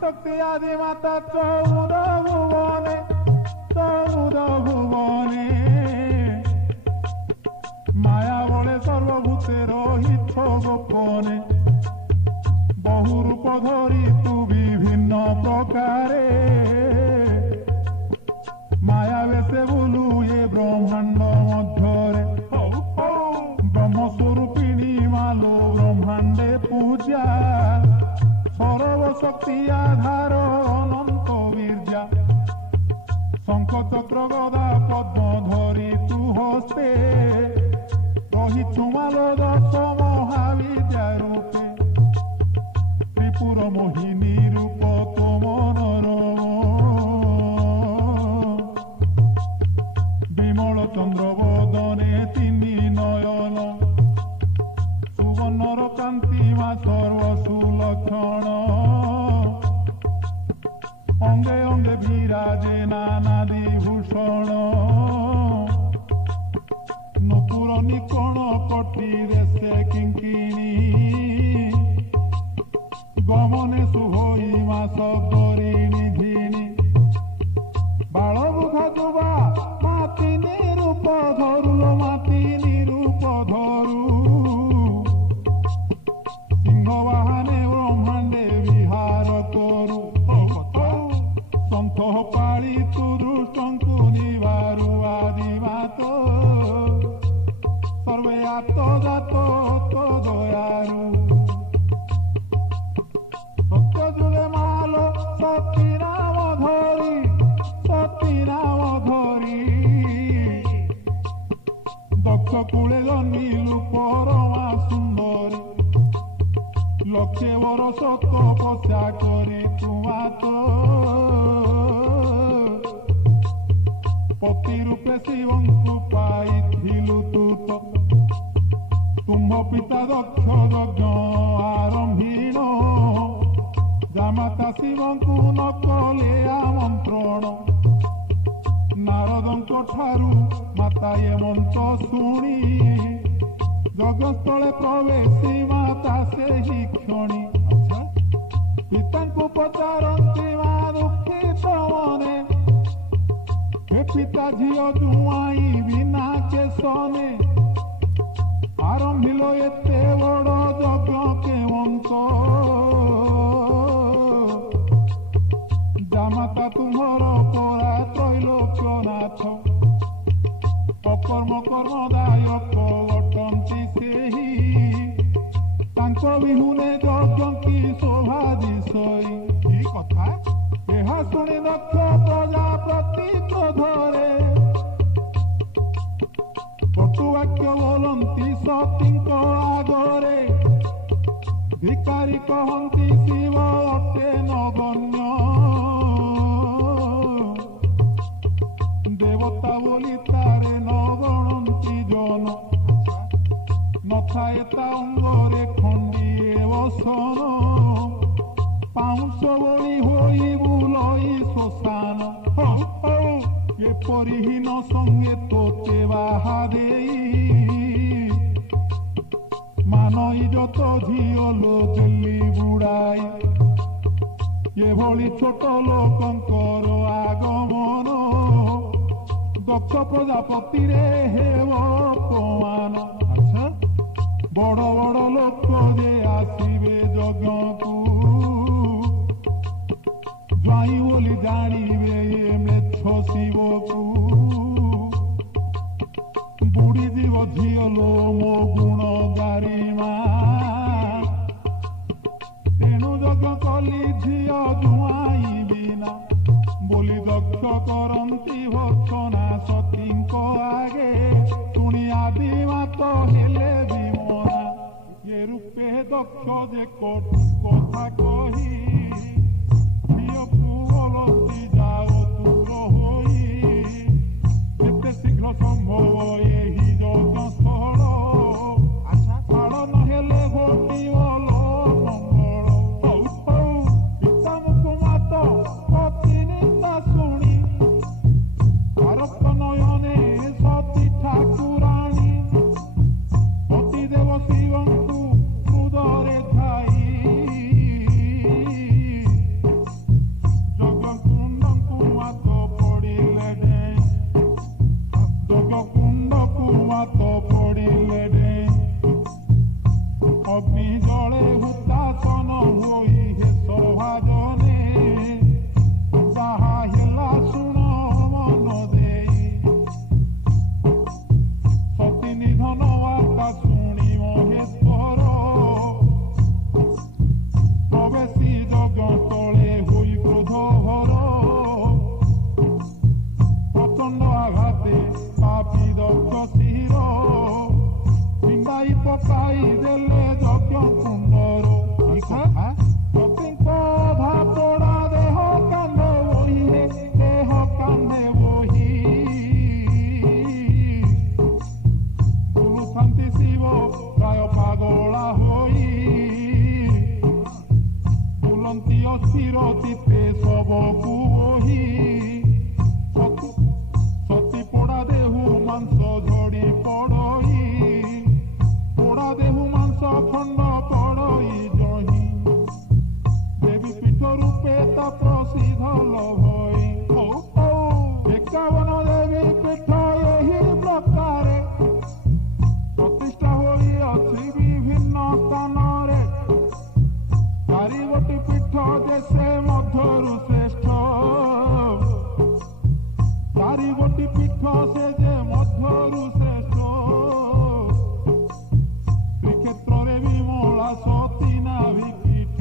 शक्ति आदि माता चौर भुवने माया बले सर्वभूते रहित गोपने बहु रूप धरी तू विभिन्न प्रकारे माया बेसे बुलू ये ब्रह्मांड मध्य ब्रह्मस्वरूपिणी मालो ब्रह्मांडे पूजा सर्वशक्ति आधार अनंत वीर्या शंख चक्र गदा पद्म धरी तू हस्ते रहिछु मालो दश महाविद्या रूपे त्रिपुर मोहिनी रूप तो मनोरम विमल चंद्र बदने तिनि नयन सुवर्णर कांतिमा सर्वसुलक्षण अंगे अंगे विराजे नानादि भूषण नुपुर निकोण कटिरे से किंकिणी गमने सुहोई मा शब्दरी निधिनी बालबुधा जुबा माती निरूप धरुलो माती निरूप धरु सिंहवाहने ब्रह्मांडे विहार करू सन्थ पाळी तु दुष्टंकु निवारु आदि मातो सर्वे आत्तो जातो तो दयारु सत्य जुगे मालो सती नाम धरी दक्ष कूले जन्मिलु परमा सुंदरी लक्षे बरस तपस्या करी तुमातो पति रूपे शिवंकु पाइथिलु तूत तुम्भ पिता दक्ष यज्ञ आरंभीण जामाता शिवंकु न कले आमंत्रण नारदंक ठारू माता ये मंत्र शुणी जगस्थले प्रवेशी माता से ही क्षणी पितांकु पचारती मा दुखित मने हे पिता झियो जुआई बिना के सने ଆରମ୍ଭିଲ ଏତେ ବଡ଼ ଯଜ୍ଞ କେମନ୍ତ ଜାମାତା ତୁମର ପରା ତ୍ରୈଲୋକ୍ୟନାଥ ଅକର୍ମ କର୍ମଦାୟକ ଅଟନ୍ତି ସେହି ତାଙ୍କ ବିହୁନେ ଯଜ୍ଞ କି ଶୋଭା ଦିଶଇ এই কথা ଏହା ଶୁଣି ଦକ୍ଷ ପ୍ରଜାପତି କ୍ରୋଧରେ କଟୁବାକ୍ୟ ବୋଲନ୍ତି ସତୀଙ୍କ ଆଗରେ ଭିକାରୀ କହନ୍ତି ଶିବ ଅଟେ ନଗଣ୍ୟ ଦେବତା ବୋଲି ତାରେ ନଗଣନ୍ତି ଜନ ନଥାଏ ତା ଅଙ୍ଗରେ ଖଣ୍ଡିଏ ବସନ ପାଉଁଶ ବଳି ହୋଇ ବୁଲଇ ଶ୍ମଶାନ ଏପରିହୀନ ସଙ୍ଗେ ତୋତେ ବାହା ଦେଇ ମାନ ଇଜତ ଝିଅ ଲୋ ଦେଲି ବୁଡ଼ାଇ ଏଭଳି ଛୋଟ ଲୋକଙ୍କର ଆଗମନ ଦକ୍ଷ ପ୍ରଜାପତିରେ ହେବ ଅପମାନ ବଡ଼ ବଡ଼ ଲୋକ ଯେ ଆସିବେ ଯଜ୍ଞକୁ ଜ୍ୱାଇଁ ବୋଲି ଜାଣିବେ ଏ ମେଛ ଶିବକୁ ବୁଡ଼ିଯିବ ଝିଅ ଲୋ ମୋ ଗୁଣ ଗାରିମା ତେଣୁ ଯଜ୍ଞ କଲି ଝିଅ ଜୁଆଇଁ ବିନା ବୋଲି ଦକ୍ଷ କରନ୍ତି ଭର୍ସନା ସତୀଙ୍କ ଆଗେ ଶୁଣି ଆଦିମା ତ ହେଲେ ବିମନା ଏ ରୂପେ ଦକ୍ଷ ଯେ କଥା କହି ଝିଅକୁ ଓଲଟି ଯାଅ ଦୂର ହୋଇ କେତେ ଶୀଘ୍ର ସମ୍ଭବ ଏହି ଯଜ୍ଞ ସ୍ଥଳ ଛାଡ଼ ନହେଲେ ଘଟିବ ମଙ୍ଗଳ ପିତା ମୁକୁମାତ ସତୀ ନିନ୍ଦା ଶୁଣି ଭାରତ ନୟନେ ସତୀ ଠାକୁରାଣୀ ପତିଦେବ ଶିବଙ୍କୁ ହୃଦୟରେ ଥାଇ ଜଗକୁଣ୍ଡକୁ ମାତ ପଡ଼ିଲେ ଡେଇଁ ଜଗକୁଣ୍ଡକୁ ମାତ ପଡ଼ିଲେ ଡେଇଁ ଅଗ୍ନି ଜଳେ ହୁତାସନ ହୋଇ ହେ ସଭାଜନେ ଯାହା ହେଲା ଶୁଣ ମନ ଦେଇ ସତୀ ନିଧନ ବାର୍ତ୍ତା ଶୁଣି ମହେଶ୍ୱର ପ୍ରବେଶୀ ଯଜ୍ଞ ତଳେ ହୋଇ କ୍ରୋଧ ହର ପ୍ରଚଣ୍ଡ ଆଘାତେ ପାପି ଦକ୍ଷ ଶିର ଛିଣ୍ଡାଇ ପକାଇ ଦେଲେ ଯଜ୍ଞ କୁଣ୍ଡର ସତୀଙ୍କ ଅଧା ପୋଡ଼ା ଦେହ କାନ୍ଦ ବହି ଦେହ କାନ୍ଦେ ବହି ବୁଲୁଥାନ୍ତି ଶିବ ପ୍ରାୟ ପାଗଳା ହୋଇ ବୁଲନ୍ତି ଅସ୍ଥିର ଚିତ୍ତେ ଶବକୁ ବହି ସତୀ ପୋଡ଼ା ଦେହୁ ମାଂସ ଝଡ଼ି ପଡ଼ଇ ପୋଡ଼ା ଦେହୁ ମାଂସ ଖଣ୍ଡ ପଡ଼ଇ ଜହି ଦେବୀ ପୀଠ ରୂପେ ତା ପ୍ରସିଦ୍ଧ ଲଭଇ 51 ଦେବୀ ପୀଠ ଏହି ପ୍ରକାରେ ପ୍ରତିଷ୍ଠା ହୋଇ ଅଛି ବିଭିନ୍ନ ସ୍ଥାନରେ ଚାରିଗୋଟି ପୀଠ ଯେ ସେ ମଧ୍ୟରୁ ଶ୍ରେଷ୍ଠ ଚାରିଗୋଟି ପୀଠ ସେ ଯେ ମଧ୍ୟରୁ ଶ୍ରେଷ୍ଠ ଶ୍ରୀକ୍ଷେତ୍ରରେ ବିମଳା ସତୀ ନାଭି ପୀଠ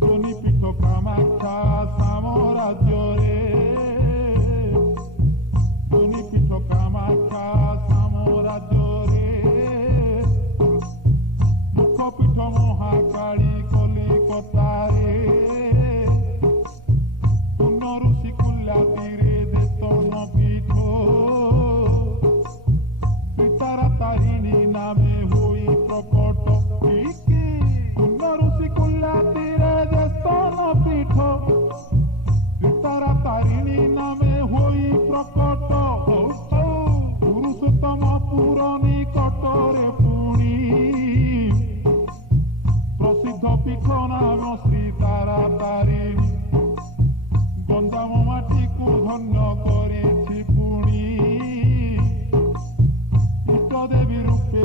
ଧୋନି ପୀଠ କାମାକ୍ଷା ଆସାମ ରାଜ୍ୟରେ ଧୋନି ପୀଠ କାମାକ୍ଷା ଆସାମ ରାଜ୍ୟରେ ମୁଖ ପୀଠ ମହାକାଳୀ କଲିକତାରେ ପୂର୍ଣ୍ଣ ଋଷି କୁଲ୍ୟାତିରେ ଦେତନ ପୀଠ ପିତାରା ତାରିଣୀ ନାମେ ହୋଇ ପ୍ରକଟ ପୂର୍ଣ୍ଣ ଋଷି କୁଲ୍ୟାତିରେ ଦେତନ ପୀଠ ପିତାରା ତାରିଣୀ ନାମେ ହୋଇ ପ୍ରକଟ ପୁରୁଷୋତ୍ତମ ପୁର ନିକଟରେ ପୁଣି ପ୍ରସିଦ୍ଧ ପୀଠ ନାମ ଶ୍ରୀ ତାରା ତାରିଣୀ ଗଞ୍ଜାମ ମାଟିକୁ ଧନ୍ୟ କରିଛି ପୁଣି ଇଷ୍ଟ ଦେବୀ ରୂପେ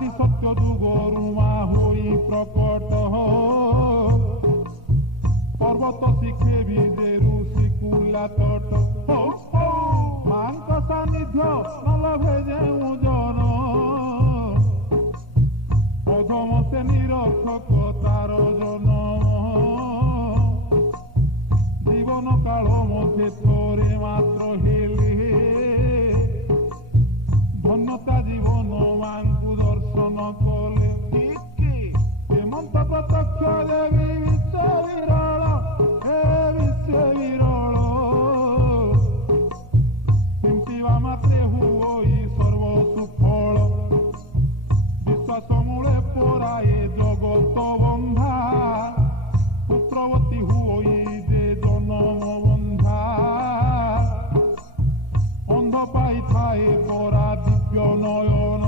ଆଦି ସତ୍ୟ ଯୁଗରୁ ମା ହୋଇ ପ୍ରକଟ ପର୍ବତ ଶିଖେ ବିଦେରୁ ଶିକୁଲା ତଟ ମାଙ୍କ ସାନ୍ନିଧ୍ୟ ନଲଭେ ଯେଉଁ ଜନ ଅଧମ ସେ ନିରର୍ଥକ ତାର ଜନ ଜୀବନ କାଳ ମଧ୍ୟରେ ଥରେ ମାତ୍ର ହେଲେ ଧନ୍ୟତା ଜୀବନ ମାଙ୍କୁ ଦର୍ଶନ କଲେ ହେମନ୍ତ ପ୍ରତ୍ୟକ୍ଷ ଦେବୀ ବିଶ୍ୱ ବିରଳ ହେ ବିଶ୍ୱ ବିରଳ ଚିନ୍ତିବା ମାତ୍ରେ ହୁଇ ସର୍ବ ସୁଫଳ ବିଶ୍ୱାସ ମୂଳେ ପରାଏ ଜଗତ ବନ୍ଧା ପୁତ୍ରବତୀ ହୁଇ ଯେ ଜନମ ବନ୍ଧା ଅନ୍ଧ ପାଇଥାଏ ପରା ଦିବ୍ୟ ନୟନ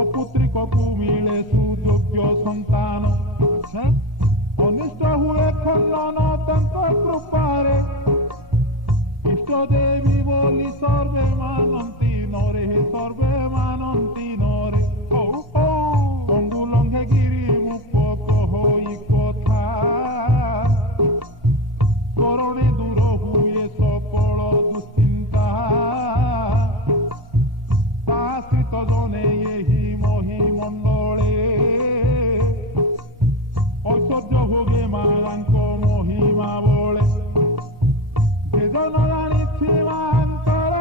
ଅପୁତ୍ରିକକୁ ମିଳେ ସୁଯୋଗ୍ୟ ସନ୍ତାନ ଅନିଷ୍ଟ ହୁଏ ଖଣ୍ଡନ ତାଙ୍କ କୃପାରେ ଇଷ୍ଟ ଦେବୀ ବୋଲି ସର୍ବେ ମାନନ୍ତି ନରେ ସର୍ବେ ମାନନ୍ତି ନରେ ଅଙ୍ଗୁ ଲଙ୍ଘେ ଗିରି ମୁକ ହୋଇ କଥା କରଣେ ଦୂର ହୁଏ ସକଳ ଦୁଶ୍ଚିନ୍ତା ଆଶ୍ରିତ ଜନେ ଏହି ମହିମଣ୍ଡଳେ ଐଶ୍ୱର୍ଯ୍ୟ ଭୋଗେ ମାଙ୍କ ମହିମା ବଳେ ଯେ ଜନ ଜାଣିଛି ମାଙ୍କର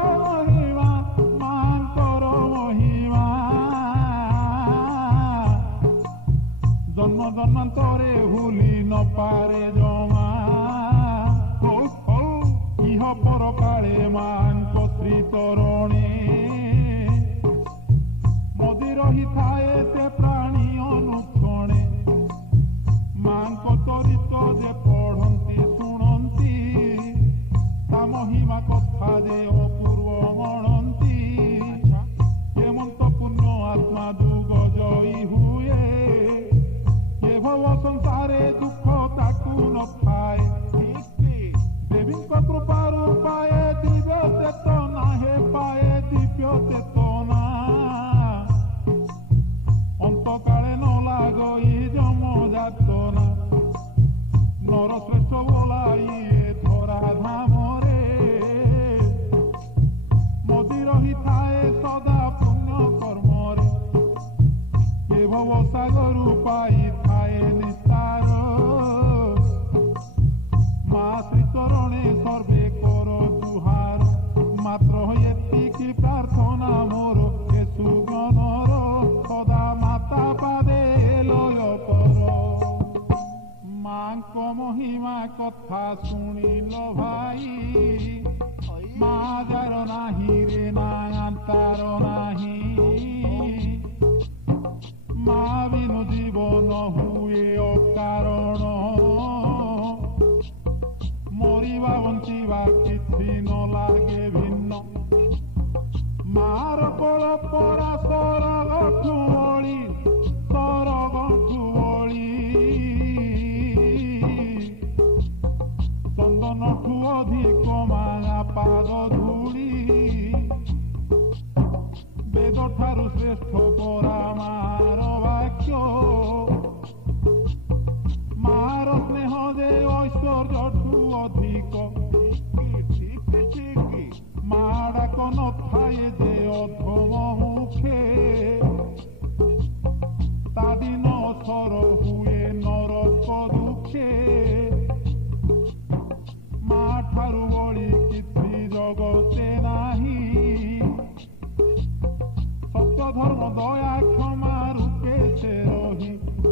ମହିମା ଜନ୍ମ ଜନ୍ମାନ୍ତରେ ଭୁଲି ନ ପାରେ ଜମା ଇହ ପର କାଳେ ମାଙ୍କ ଶ୍ରୀଚରଣେ ମଦି ରହିଥାଏ ସେ ପ୍ରାଣୀ ଅନୁକ୍ଷଣେ ମାଙ୍କ ଚରିତ୍ର ଯେ ପଢ଼ନ୍ତି ଶୁଣନ୍ତି ତା ମହିମା କଥା ଯେ ଅପୂର୍ବ ଗଣନ୍ତି ହେମନ୍ତ ପୁଣ୍ୟ ଆତ୍ମା ଯୁଗ ଜୟୀ ହୁଏ ଏ ଭବ ସଂସାରେ ଦୁଃଖ ତାକୁ ନଥାଏ ଦେବୀଙ୍କ କୃପାରୁ ପାଏ ଦିବ୍ୟ ଚେତନା ହେ ପାଏ ଦିବ୍ୟ ଚେତନା ଅନ୍ତକାଳେ ନ ଲାଗଇ ଯମ ଯାତନା ନର ଶ୍ରେଷ୍ଠ ବୋଲାଇ ଧରା ଧାମରେ ମଦି ରହିଥାଏ ସଦା ପୁଣ୍ୟ କର୍ମରେ ଏ ଭବ ସାଗରୁ ପାଇଥାଏ ନିସ୍ତାର ମା ଶ୍ରୀଚରଣେ ସର୍ବେ କର ଜୁହାର ମାତ୍ର ଏତିକି ପ୍ରାର୍ଥନା ମୋର ଏ ସୁଗନର ସଦା ମାତା ପାଦେ ଲୟ କର ମାଙ୍କ ମହିମା କଥା ଶୁଣିଲ ଭାଇ ମା ଯାର ନାହିଁ ରେ ନା ତାର ନାହିଁ ମା ବିନୁ ଜୀବନ ହୁଏ ଅକାରଣ ମରିବା ବଞ୍ଚିବା କିଛି ନ ଲାଗେ ଭିନ୍ନ ମାର କୋଳ ପରା ସରଗଠୁ ବଳି ଚନ୍ଦନଠୁ ଅଧିକ ମାୟା ପାଦ ଧୂଳି ବେଦଠାରୁ ଶ୍ରେଷ୍ଠ ପରା ମାର ବାକ୍ୟ ମାର ସ୍ନେହ ଯେ ଐଶ୍ୱର୍ଯ୍ୟଠୁ ଅଧିକ ମା ଡାକ ନଥାଏ ଯେ ଅଧମ ମୁଖେ ତା ଦିନ ସର ହୁଏ ନରକ ଦୁଃଖେ ମା ଠାରୁ ବଳି କିଛି ଜଗତେ ନାହିଁ ସତ୍ୟ ଧର୍ମ ଦୟା କ୍ଷମା ରୂପେ ସେ ରହି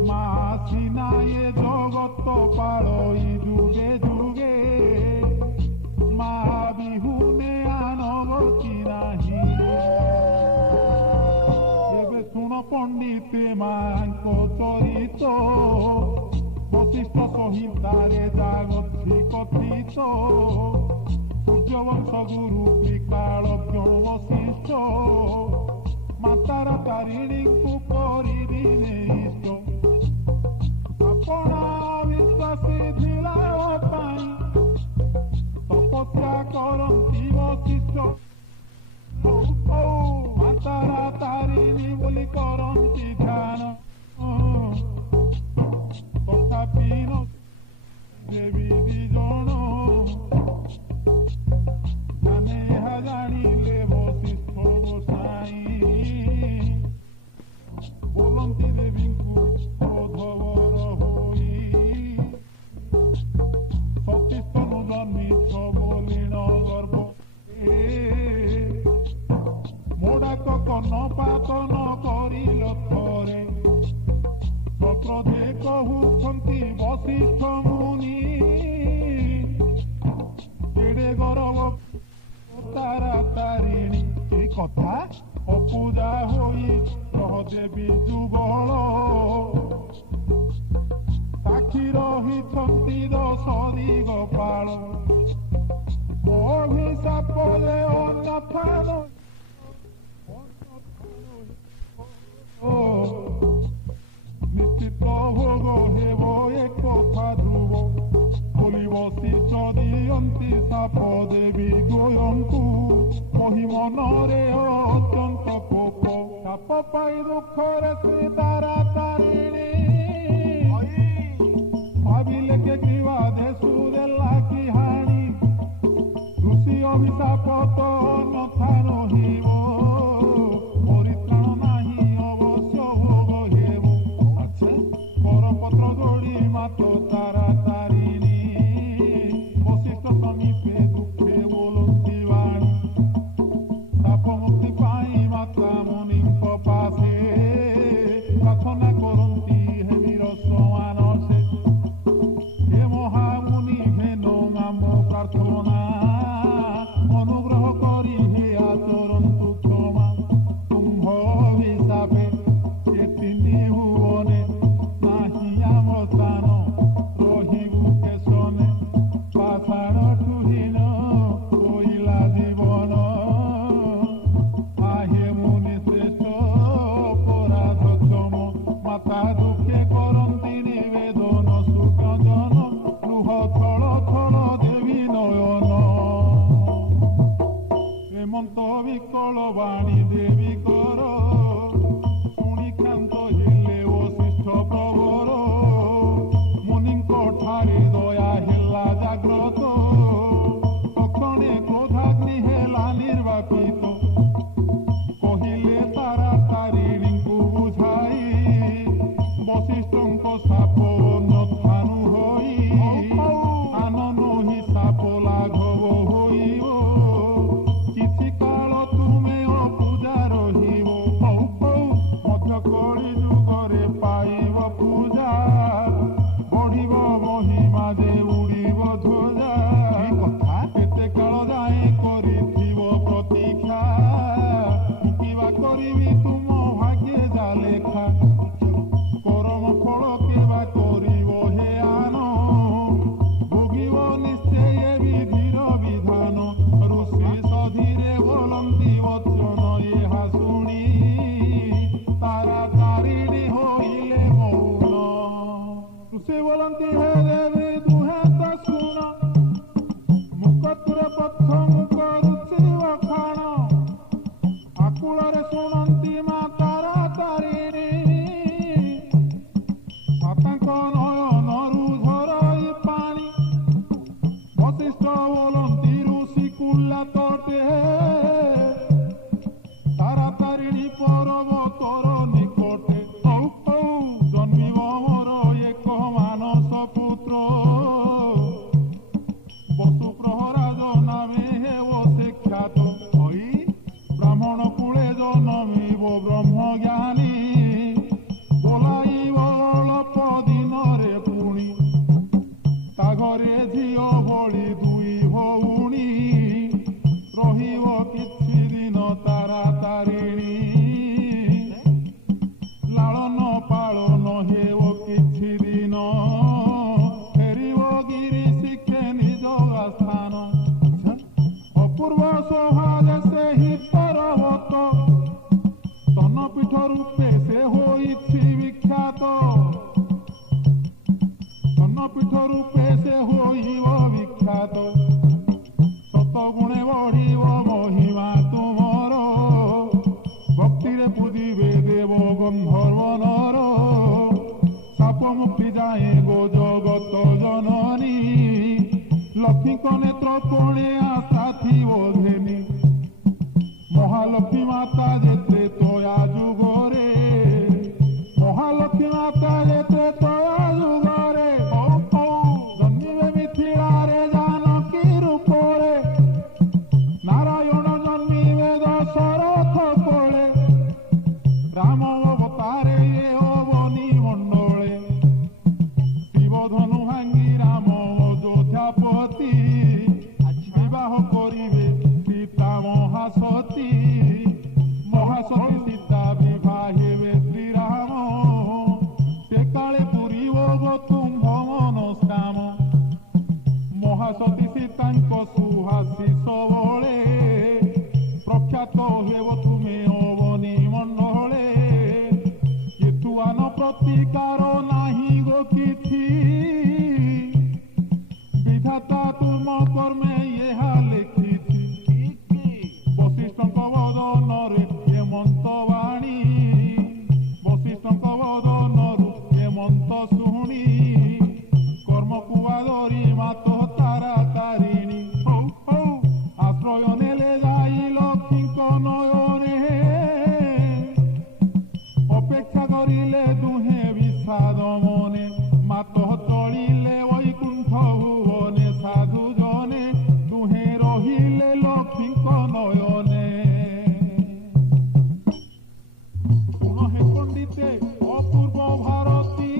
ମା ସିନା ଏ ଜଗତ ପାଳଇ ଯୁଗେ ଯୁଗେ ମା ବିହୁନେ ଆନଗତି ନାହିଁ ଏବେ ଶୁଣ ପଣ୍ଡିତେ ମାଙ୍କ ଚରିତ ବଶିଷ୍ଠ ସଂହିତାରେ ଜାଗଛି কথିତ ସୂର୍ଯ୍ୟବଂଶ ଗୁରୁ ତ୍ରିକାଳଜ୍ଞ ବଶିଷ୍ଠ ମାତାର ତାରିଣୀଙ୍କୁ କରିଦିନେ ଇଷ୍ଟ ଆପଣା ବିଶ୍ୱାସୀ ଧିଳାଅ ପାଇଁ ତପସ୍ୟା କରନ୍ତି ବଶିଷ୍ଠ ମାତାର କଥା ଅପୂଜା ହୋଇ ରହ ଦେବୀ ଯୁଗଳ ସାକ୍ଷୀ ରହିଛନ୍ତି ଦଶରି ଗୋପାଳ ଅଭିଶାପରେ ଅନ୍ନଥାନ ନିଶ୍ଚିତ ଭୋଗ ହେବ ଏ କଥା ଧ୍ରୁବ ବୋଲି ବସିଛ ଦିଅନ୍ତି ସାପ ଦେବୀ ଗୋୟଙ୍କୁ କହି ମନରେ ଅତ୍ୟନ୍ତ କୋପ ସାପ ପାଇ ଦୁଃଖରେ ଶ୍ରୀ ତାରା ତାରିଣୀ ଭାବିଲେ କେ କିବା ଦେଶୁ ଦେଲା କି ହାଣି ଋଷି ଅଭିଶାପ ତ ଅନ୍ୟଥା ରହିବ ପରିତ୍ରାଣ ନାହିଁ ଅବଶ୍ୟ ଭୋଗ ହେବ ଆଚ୍ଛା ବରପତ୍ର ଯୋଡ଼ି ମାତ ତାରା ତାରିଣୀ ବଶିଷ୍ଠ ସମୀପେ ଦୁଃଖେ ବୋଲନ୍ତି ବାଣୀ ସାପ ମୁକ୍ତି ପାଇଁ ମାତା ମୁନିଙ୍କ ପାଶେ ପ୍ରାର୍ଥନା କରନ୍ତି ହେମିର ସମାନ ସେ ହେ ମହାମୁନି ହେନ ନାମ ପ୍ରାର୍ଥନା অনুগ্রহ করি হে আচরন্তু ক্ষমা কুম্ভ অভিশাপে এ তিনি ভুবনে নাহি আম স্থান রহিবু কেশনে পাষাণ টুহীন কইলা জীবন আহে মুনি শ্রেষ্ঠ অপরাধ ক্ষম মাতা দুঃখে করন্তি নিবেদন সুখজন লুহ থল থল দেবী নয়ন হেমন্ত বিকল বাণী দেবী কর শুনি ক্ষান্ত হেলে বশিষ্ঠ প্রবর মুনিଙ୍କ ଠାରେ দয়া হেলা জাগ্রত তক্ষণে ক্রোধাগ্নি হেলা নির্বাপিত কহিলে তারা তারিণীଙ୍କୁ বুঝাই বশিষ্ঠଙ୍କ সাপ ଅନ୍ୟଥାନୁ ହୋଇ ଆନନ ହିଁ ସାପ ଲାଘବ ହୋଇବ କିଛି କାଳ ତୁମେ ଅପୂଜା ରହିବ ମଧ୍ୟ କଳି ଯୁଗରେ ପାଇବ ପୂଜା ବଢିବ ମହିମା ଯେ ଉଡ଼ିବ ଧ୍ୱଜା କଥା କେତେ କାଳ ଯାଏ କରିଥିବ ପ୍ରତୀକ୍ଷା କିବା କରିବି ତୁମ ଭାଗ୍ୟ ଯା ଲେଖା କରମ ଫଳ କେବା କରିବ ହେ ଆନ ଭୋଗିବ ନିଶ୍ଚୟ ବିଧିର ବିଧାନ ଋଷି ସଧିରେ ବୋଲନ୍ତି ବଚନ ଏହା ଶୁଣି ତାରା ତାରିଣୀ ହୋଇଲେ ମୌନ ଋଷି ବୋଲନ୍ତି ହେ ଦେବୀ ଦୁହେଁ ତ ଶୁଣ ମୁକତୁର ପଥ ମୁକ ରୁଚି ବଖାଣ ଆକୁଳରେ ଶୁଣନ୍ତି ମା ତାରା ତାରିଣୀ ମାତାଙ୍କ ନୟନରୁ ଝରଇ ପାଣି ବଶିଷ୍ଠ ବୋଲନ୍ତି ଋଷି କୁଲା ତଟେ ତାରା ତାରିଣୀ ପର୍ବତର ନିକଟେ ଜନ୍ମିବ ମୋର ଏକ ମାନସ ପୁତ୍ର ବସୁ ପ୍ରହରାଜ ନାମେ ହେବ ସେ ଖ୍ୟାତ ହୋଇ ବ୍ରାହ୍ମଣ କୂଳେ ଜନ୍ମିବ ବ୍ରହ୍ମ ଜ୍ଞାନୀ ବୋଲାଇବ ଅଳ୍ପ ଦିନରେ ପୁଣି ତା ଘରେ ଝିଅ ଭଳି ଦୁଇ ଭଉଣୀ ରହିବ କିଛି ଦିନ ତାରା ତାରିଣୀ ଲାଳନ ପାଳନ ହେବ କିଛି ଦିନ ଫେରିବ ଗିରି ଶିଖେ ନିଜ ସ୍ଥାନ ଅପୂର୍ବ ସୌଭାଗ୍ୟ ସେହି ପର୍ବତ ତନପୀଠ ରୂପେ ସେ ହୋଇଛି ବିଖ୍ୟାତ ତନପୀଠ ରୂପେ ସେ ହୋଇବ ବିଖ୍ୟାତ ଶତଗୁଣେ ବଢିବ ମହିମା ତୁମର ଭକ୍ତିରେ ପୂଜିବେ ଦେବ ଗନ୍ଧର୍ବ ନର ସାପ ମୁକ୍ତି ଯାଏ ଗୋ ଜଗତ ଜନନୀ ଲକ୍ଷ୍ମୀଙ୍କ ନେତ୍ର କୋଣେ ଆଶା ଥିବ ଧେନି ଖ୍ୟାତ ହେବ ତୁମେ ଅବନି ମଣ୍ଡଳେ କେତୁଆନ ପ୍ରତିକାର ନାହିଁ ଗୋ କିଛି ବିଧାତା ତୁମ କର୍ମେ ଏହା ଲେଖିଛି ବଶିଷ୍ଠଙ୍କ ବଦନରେ ହେମନ୍ତ ବାଣୀ ବଶିଷ୍ଠଙ୍କ ବଦନରୁ ହେମନ୍ତ ଶୁଣି କର୍ମକୁ ଆଦରି ମାତ ତାରା ତାରିଣୀ ଆଶ୍ରୟ ନେଲେ ଯାଇ ଲକ୍ଷ୍ମୀଙ୍କ ନୟନେ ଅପେକ୍ଷା କରିଲେ ଦୁହେଁ ବିଷାଦ ମନେ ମାତ ଚଳିଲେ ବୈକୁଣ୍ଠ ଭୁବନେ ସାଧୁ ଜନେ ଦୁହେଁ ରହିଲେ ଲକ୍ଷ୍ମୀଙ୍କ ନୟନେ ପୁନଃ ପଣ୍ଡିତେ ଅପୂର୍ବ ଭାରତୀ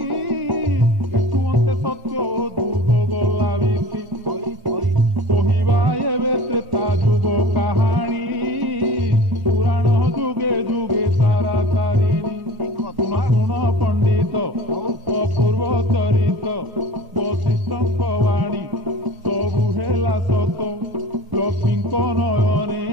ଏଠୁଅନ୍ତେ ସତ୍ୟ ଯୁଗ ଗଲା ବିତି କହିବା ଏବେ ତ୍ରେତା ଯୁଗ କାହାଣୀ ପୁରାଣ ଯୁଗେ ଯୁଗେ ତାରା ତାରିଣୀ ଶୁଣ ପଣ୍ଡିତ ଅପୂର୍ବ ଚରିତ ବଶିଷ୍ଠଙ୍କ ବାଣୀ ସବୁ ହେଲା ସତ ଲକ୍ଷ୍ମୀଙ୍କ ନୟନେ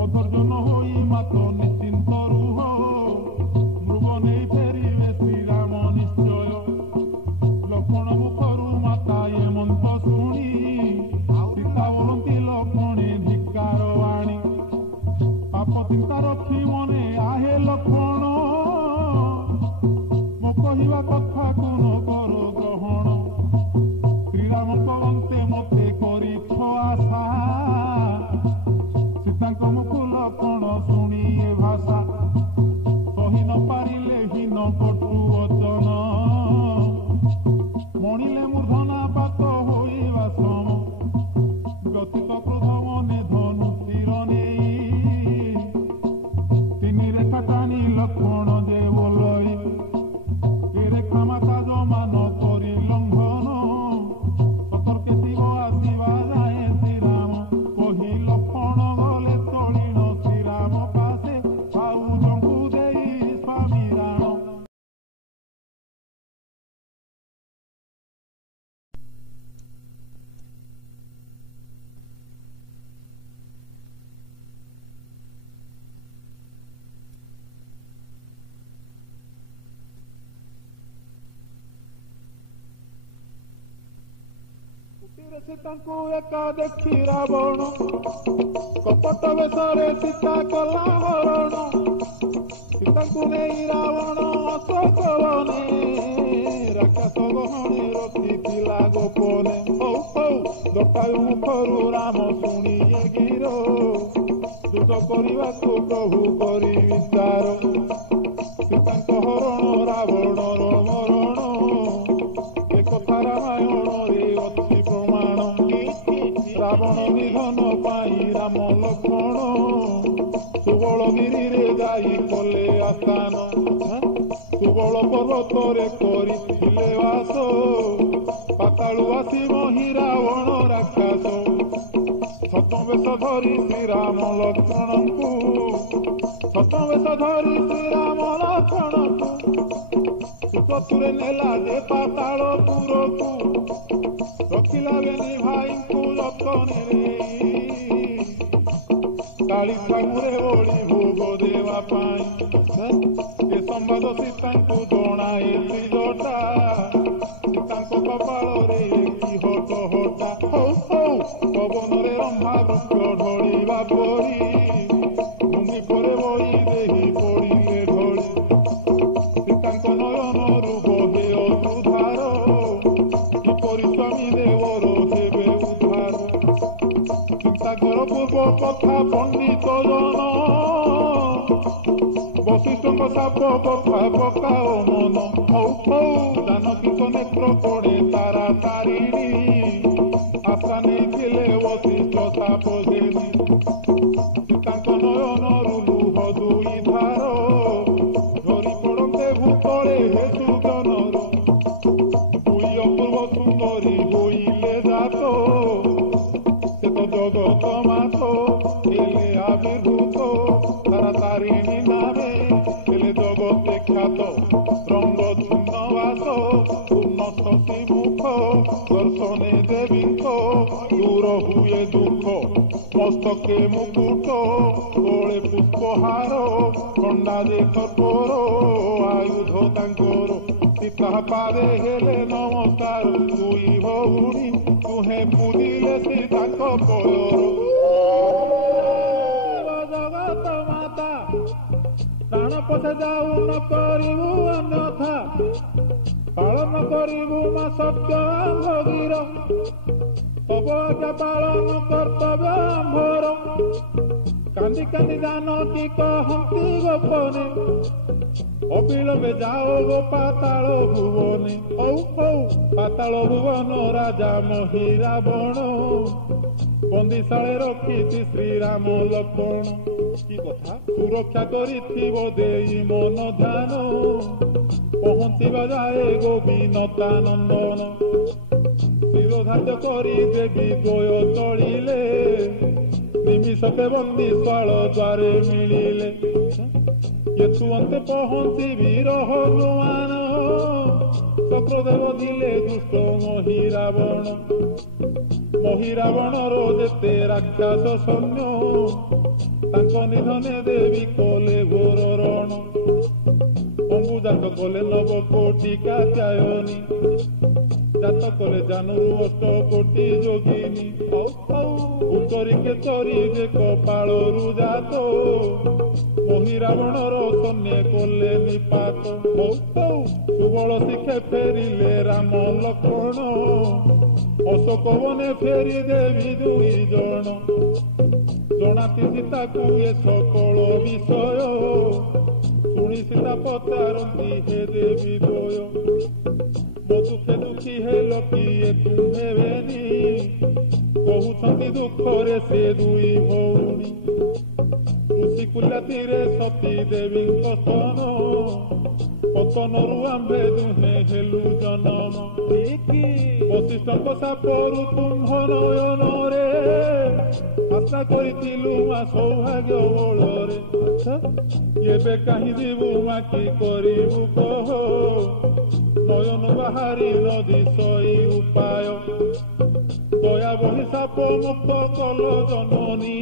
ଅଧୈର୍ଯ୍ୟ ନ ହୋଇ ମାତ ନିଶ୍ଚିନ୍ତ ରୁହ, ମୃଗ ନେଇ ଫେରିବେ ଶ୍ରୀରାମ ନିଶ୍ଚୟ। ଲକ୍ଷ୍ମଣ ମୁଖରୁ ମାତା ଏ ମନ୍ତ୍ର ଶୁଣି, ସୀତା ବୋଲନ୍ତି ଲକ୍ଷ୍ମଣେ ଧିକ୍କାର ଆଣି। ପାପ ଚିନ୍ତା ରଖି ମନେ ଆହେ ଲକ୍ଷ୍ମଣ, ମୋ କହିବା କଥାକୁ ନ କର ଗ୍ରହଣ। ଶ୍ରୀରାମଙ୍କ ଅନ୍ତେ ମୋତେ କରିଛ ଆଶା, ସୀତାଙ୍କ ମୁଖ ଲକ୍ଷ୍ମଣ ଶୁଣି ଏ ଭାଷା। ସହି ନ ପାରିଲେ ହୀନ କଟୁ ବଚନ, ମଣିଲେ ମୂର୍ଧନା ପାତ ହୋଇବା ସମ। ବ୍ୟତୀତ କ୍ରୋଧ ମନେ ଧନୁ ତୀର ନେଇ, ତିନି ରେଖା ଟାଣି ଲକ୍ଷ୍ମଣ ଯେ ବୋଲଇ। ଏ ରେଖା ମାତା ଜମାନ କରି ଲଙ୍ଘନ, ସତର୍କେ ଥିବ ଆସିବା ଯାଏ ଶ୍ରୀରାମ। କହି ଲକ୍ଷ୍ମଣ ଗଲେ ତଳିଣ ଶ୍ରୀରାମ ପାଶେ, ଭାଉଜଙ୍କୁ ଦେଇ ସ୍ୱାମୀ ରାଣ। ସୀତାଙ୍କୁ ଏକା ଦେଖି ରାବଣ, କପଟ ବେଶରେ ସୀତା କଲା ହରଣ। ସୀତାଙ୍କୁ ନେଇ ରାବଣ ଅଶୋକ ବନେ, ରାକ୍ଷସ ଗହଣେ ରଖିଥିଲା ଗୋପନେ। ହଉ ହଉ ଜଟାୟୁ ମୁଖରୁ ରାମ ଶୁଣି ଏ ଗିର, ଯୁଦ୍ଧ କରିବାକୁ ପ୍ରଭୁ କରି ବିଚାର। ସୀତାଙ୍କ ହରଣ ରାବଣର ମରଣ, ଏକଥା ରାମାୟଣରେ ଅଛି ପ୍ରମାଣ। ରାବଣ ନିଧନ ପାଇଁ ରାମ ଲକ୍ଷ୍ମଣ, ସୁବଳଗିରିରେ ଯାଇ କଲେ ଆସ୍ଥାନ। ସୁବଳ ପର୍ବତରେ କରିଥିଲେ ବାସ, ପାତାଳୁ ଆସି ମହି ରାବଣ ରାକ୍ଷସ। ଛଦ୍ମବେଶ ଧରି ଶ୍ରୀରାମ ଲକ୍ଷ୍ମଣଙ୍କୁ, ଛଦ୍ମବେଶ ଧରି ଶ୍ରୀରାମ ଲକ୍ଷ୍ମଣଙ୍କୁ, ସୁତତୁରେ ନେଲା ଯେ ପାତାଳପୁରକୁ। ରଖିଲା ବେନି ଭାଇଙ୍କୁ ଯତନରେ, କାଳି ଠାକୁରେ ବଳି ଭୋଗ ଦେବା ପାଇଁ। ଏ ସମ୍ବାଦ ସୀତାଙ୍କୁ ଜଣାଏ ତ୍ରିଜଟା, ସୀତାଙ୍କ କପାଳରେ କି ହଟ ହଟା। ହଉ ହଉ ପବନରେ ରମ୍ଭା ବୃକ୍ଷ ଢଳିବା ପରି, ଭୂମି ପରେ ବହି ଦେହି ପଡ଼ିଲେ ଢଳି। ସୀତାଙ୍କ ନୟନରୁ ବହେ ଅଶ୍ରୁଧାର, କିପରି ସ୍ୱାମୀ ଦେବର ହେବେ ଉଦ୍ଧାର। ଚିନ୍ତାକର ପୂର୍ବ କଥା ପଣ୍ଡିତ ଜନ, ବଶିଷ୍ଠଙ୍କ ସାପ କଥା ପକାଅ ମନ। ହଉ ହଉ ଜାନକୀଙ୍କ ନେତ୍ର ପଡ଼େ ତାରା ତାରିଣୀ, ଆଶା ନେଇଥିଲେ ବଶିଷ୍ଠ ସାପ ଦେବୀ। ସୀତାଙ୍କ ନୟନରୁ ଲୁହ ଦୁଇ ଧାର, ଝରି ପଡ଼ନ୍ତେ ଭୂତଳେ ହେ ସୁଜନର। ଦୁଇ ଅପୂର୍ବ ସୁନ୍ଦରୀ ହୋଇଲେ ଜାତ, ସେ ତ ଜଗତ ମାତ ହେଲେ ଆବିର୍ଭୂତ। ତାରା ତାରିଣୀ ନାମେ ହେଲେ ଜଗତେ ଖ୍ୟାତ। ରଙ୍ଗ ଛିନ୍ନ ବାସ ପୂର୍ଣ୍ଣ ଶଶୀ ମୁଖ, ଦର୍ଶନେ ଦେବୀଙ୍କ ଦୂର ହୁଏ ଦୁଃଖ। ମସ୍ତକେ ମୁକୁଟ କୋଳେ ପୁଷ୍ପହାର, ଖଣ୍ଡା ଯେ କର୍ପୂର ଆୟୁଧ ତାଙ୍କର। ସୀତା ପାଦେ ହେଲେ ନମସ୍କାର ଦୁଇ ଭଉଣୀ, ତୁହେଁ ପୂଜିଲେ ସୀତାଙ୍କ ପୟର। ଜଗତ ମାତା ପ୍ରାଣ ପଛେ ଯାଉ ନ କରିବୁ ଅନ୍ୟଥା, ପାଳନ କରିବୁ ମା ସତ୍ୟ ଆମ୍ଭଗିର। ତବ ଆଜ୍ଞା ପାଳନ କର୍ତ୍ତବ୍ୟ ଆମ୍ଭର, କାନ୍ଦି କାନ୍ଦି ଜାନକୀ କହନ୍ତି ଗୋପନେ। ଅବିଳମ୍ବେ ଯାଅ ଗୋ ପାତାଳ ଭୁବନେ। ହଉ ହଉ ପାତାଳ ଭୁବନ ରାଜା ମହି ରାବଣ, ବନ୍ଦିଶାଳେ ରଖିଛି ଶ୍ରୀରାମ ଲକ୍ଷ୍ମଣ। କି କଥା ସୁରକ୍ଷା କରିଥିବ ଦେଇ ମନ ଧ୍ୟାନ, ପହଞ୍ଚିବା ଯାଏ ଗୋବିନତା ନନ୍ଦନ। ଶିରୋଧାର୍ଯ୍ୟ କରି ଦେବୀ ଦ୍ୱୟ ଚଳିଲେ, ନିମିଷକେ ବନ୍ଦୀ ସ୍ଥଳ ଦ୍ୱାରେ ମିଳିଲେ। କେତୁଅନ୍ତେ ପହଞ୍ଚିବି ରହଗୁମାନ, ଚକ୍ରଦେବ ଦିଲେ ଦୁଷ୍ଟ ମହି ରାବଣ। ମହି ରାବଣର ଯେତେ ରାକ୍ଷସ ସୈନ୍ୟ, ତାଙ୍କ ନିଧନେ ଦେବୀ କଲେ ଘୋର ରଣ ଅମ୍ବୁଜାତ କଲେ ନବ କୋଟି କାତ୍ୟାୟନୀ ଜାତ କଲେ ଜାନୁରୁ ଅଷ୍ଟ କୋଟି ଯୋଗିନୀ ଉତ୍ତରିକେ ତରି ଯେ କପାଳରୁ ଜାତ ମହିରାବଣର ସନ୍ନ୍ୟ କଲେ ନିପାତ ସୁବଳ ଶିଖେ ଫେରିଲେ ରାମ ଲକ୍ଷ୍ମଣ ଅଶୋକ ବନେ ଫେରି ଦେବୀ ଦୁଇ ଜଣ ଜଣାତି ସୀତାକୁ ଏ ସକଳ ବିଷୟ ଶୁଣି ସୀତା ପଚାରନ୍ତି ହେ ଦେବୀ ଦ୍ୱୟ ମୋ ଦୁଃଖେ ଦୁଃଖୀ ହେଲ କିଏ ତୁମେ ବେନି କହୁଛନ୍ତି ଦୁଃଖରେ ସେ ଦୁଇ ଭଉଣୀ ଋଷିକୁଲ୍ୟାତିରେ ସତୀ ଦେବୀଙ୍କ ସ୍ତନ ପତନରୁ ଆମ୍ଭେ ଦୁହେଁ ହେଲୁ ଜନମ ବଶିଷ୍ଠଙ୍କ ସାପରୁ ତୁମ୍ଭ ନୟନରେ ଆଶା କରିଥିଲୁ ମା ସୌଭାଗ୍ୟ ବଳରେ ଏବେ କାହିଁ ଯିବୁ ମା କି କରିବୁ କହ ନୟନ ବାହାରି ନଦୀ ସଇ ଉପାୟ ଦୟା ବହି ସାପ ମୁକ୍ତ କଲ ଜନନୀ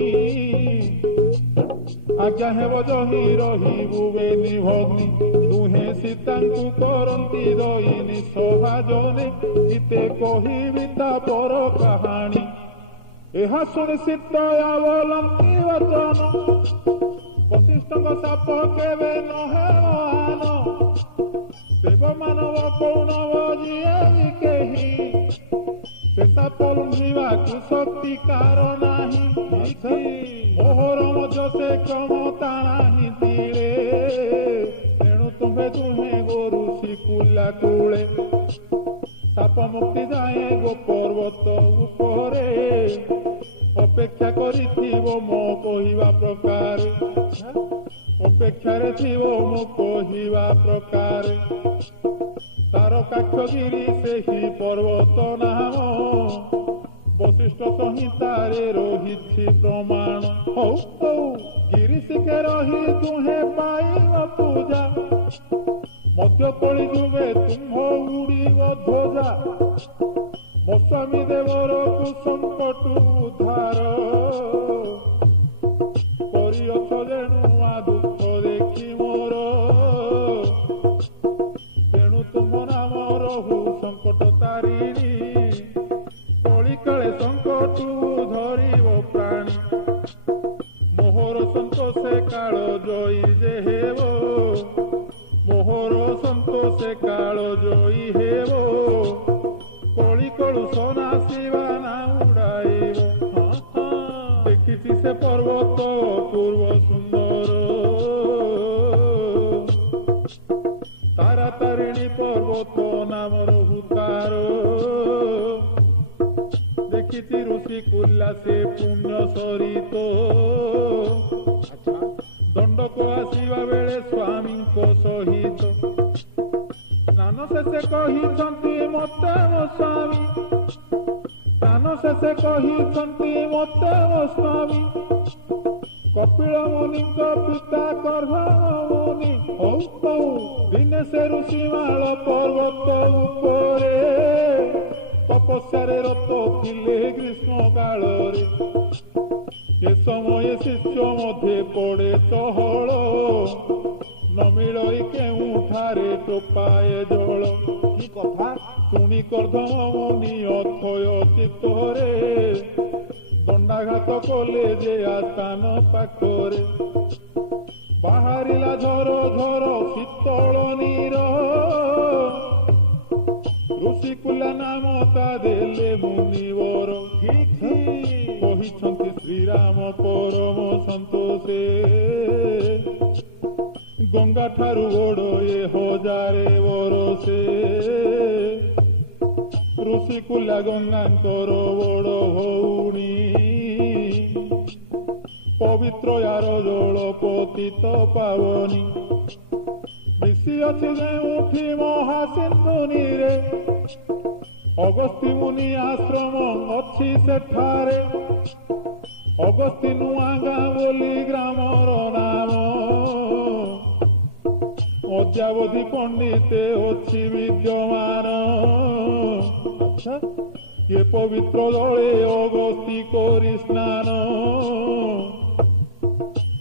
ଆଜ୍ଞା ହେବ ଜହି ରହିବୁ ବେନି ଭଗ୍ନି ଦୁହେଁ ସୀତାଙ୍କୁ କରନ୍ତି ଦଇନି ସଭାଜନେ ଗୀତେ କହିବି ତା ପର କାହାଣୀ ଏହା ଶୁଣି ସୀତା ଅବଲମ୍ବୀ ବଚନ ବଶିଷ୍ଠଙ୍କ ସାପ କେବେ ନହେବ ଆନ ଦେବ ମାନବ କୌଣବ ଯିଏ ବି କେହି ସେ ସାପ ଲୁଣ୍ଢିବାକୁ ଶକ୍ତି କାର ନାହିଁ ମୋହର ମଧ୍ୟ ସେ କ୍ଷମତା ନାହିଁ ଥିଲେ ତେଣୁ ତୁମେ ଦୁହେଁ ଗୋରୁ ଶିକୁଲା କୂଳେ ସାପ ମୁକ୍ତି ଯାଏ ଗୋ ପର୍ବତ ଉପରେ ଅପେକ୍ଷା କରିଥିବ ମୋ କହିବା ପ୍ରକାରେ ଅପେକ୍ଷାରେ ଥିବ ମୋ କହିବା ପ୍ରକାରେ ତାରକାକ୍ଷଗିରି ସେହି ପର୍ବତ ନାମ ବଶିଷ୍ଠ ସଂହିତାରେ ରହିଛି ପ୍ରମାଣ ଗିରି ଶିଖେ ରହି ତୁହେଁ ପାଇବ ପୂଜା ମଧ୍ୟ କଳି ଯୁଗେ ତୁମ୍ଭ ଉଡ଼ିବ ଧ୍ୱଜା ମୋ ସ୍ୱାମୀ ଦେବର କୁସଙ୍କଟୁ ଉଦ୍ଧାର କରିଅଛ ଯେଣୁ ଆ ଦୁଃଖ ଦେଖି ମୋର ତେଣୁ ତୁମ ନାମ ରହୁ ସଙ୍କଟ ତାରିଣୀ କଳିକାଳେ ସଙ୍କଟୁ ଧରିବ ପ୍ରାଣୀ ମୋହର ସନ୍ତୋଷେ କାଳ ଜୟୀ ଯେ ହେବ ମୋହର ସନ୍ତୋଷେ କାଳ ଜୟୀ ହେବ କଳି କଳୁ ସନାସିବା ନା ଉଡ଼ାଇବ ଦେଖିଛି ସେ ପର୍ବତ ପୂର୍ବ ସୁନ୍ଦର ତାରା ତାରିଣୀ ପର୍ବତ ନାମର ହୁତାର ଦେଖିଛି ଋଷିକୁଲ୍ୟା ସେ ପୁଣ୍ୟ ସରିତ ଦଣ୍ଡକ ଆସିବା ବେଳେ ସ୍ୱାମୀଙ୍କ ସହିତ ସ୍ନାନ ଶେଷେ କହିଛନ୍ତି ମତେ ମୋ ସ୍ୱାମୀ ସ୍ନାନ ଶେଷେ କହିଛନ୍ତି ମତେ ମୋ ସ୍ୱାମୀ କପିଳ ମୁନିଙ୍କ ପିତା କର୍ଦମ ମୁନି ଦିନେ ସେ ଋଷିମାଳ ପର୍ବତ ଉପରେ ତପସ୍ୟାରେ ରତ ଥିଲେ ଗ୍ରୀଷ୍ମ କାଳରେ ଏ ସମୟ ଶିଷ୍ୟ ମଧ୍ୟ ପଡ଼େ ଚହଳ ନ ମିଳଇ କେଉଁଠାରେ ଟୋପାଏ ଜଳ କି କଥା ଶୁଣି କର୍ଦମ ମୁନି ଅଥୟ ଚିତ୍ତରେ ଦଣ୍ଡାଘାତ କଲେ ଯେ ଆସ୍ଥାନ ପାଖରେ ବାହାରିଲା ଝର ଝର ଶୀତଳ ନୀର ଋଷିକୁଲ୍ୟା ନାମ ତା ଦେଲେ ମୁନିବର କହିଛନ୍ତି ଶ୍ରୀରାମ ପରମ ସନ୍ତୋଷେ ଗଙ୍ଗା ଠାରୁ ବଡ଼ ଏ ହଜାରେ ବରଷେ ଋଷିକୁଲ୍ୟା ଗଙ୍ଗାଙ୍କର ବଡ଼ ଭଉଣୀ ପବିତ୍ର ୟାର ଜଳ ପତିତ ପାବନୀ ମିଶି ଅଛି ଯେଉଁଠି ମହାସିନ୍ଧୁନୀରେ ଅଗସ୍ତ୍ୟ ମୁନି ଆଶ୍ରମ ଅଛି ସେଠାରେ ଅଗସ୍ତ୍ୟ ନୂଆ ଗାଁ ବୋଲି ଗ୍ରାମର ନାମ ଅଦ୍ୟାବଧି ପଣ୍ଡିତେ ଅଛି ବିଦ୍ୟମାନ କିଏ ପବିତ୍ର ଜଳେ ଅଗସ୍ତ୍ୟ କରି ସ୍ନାନ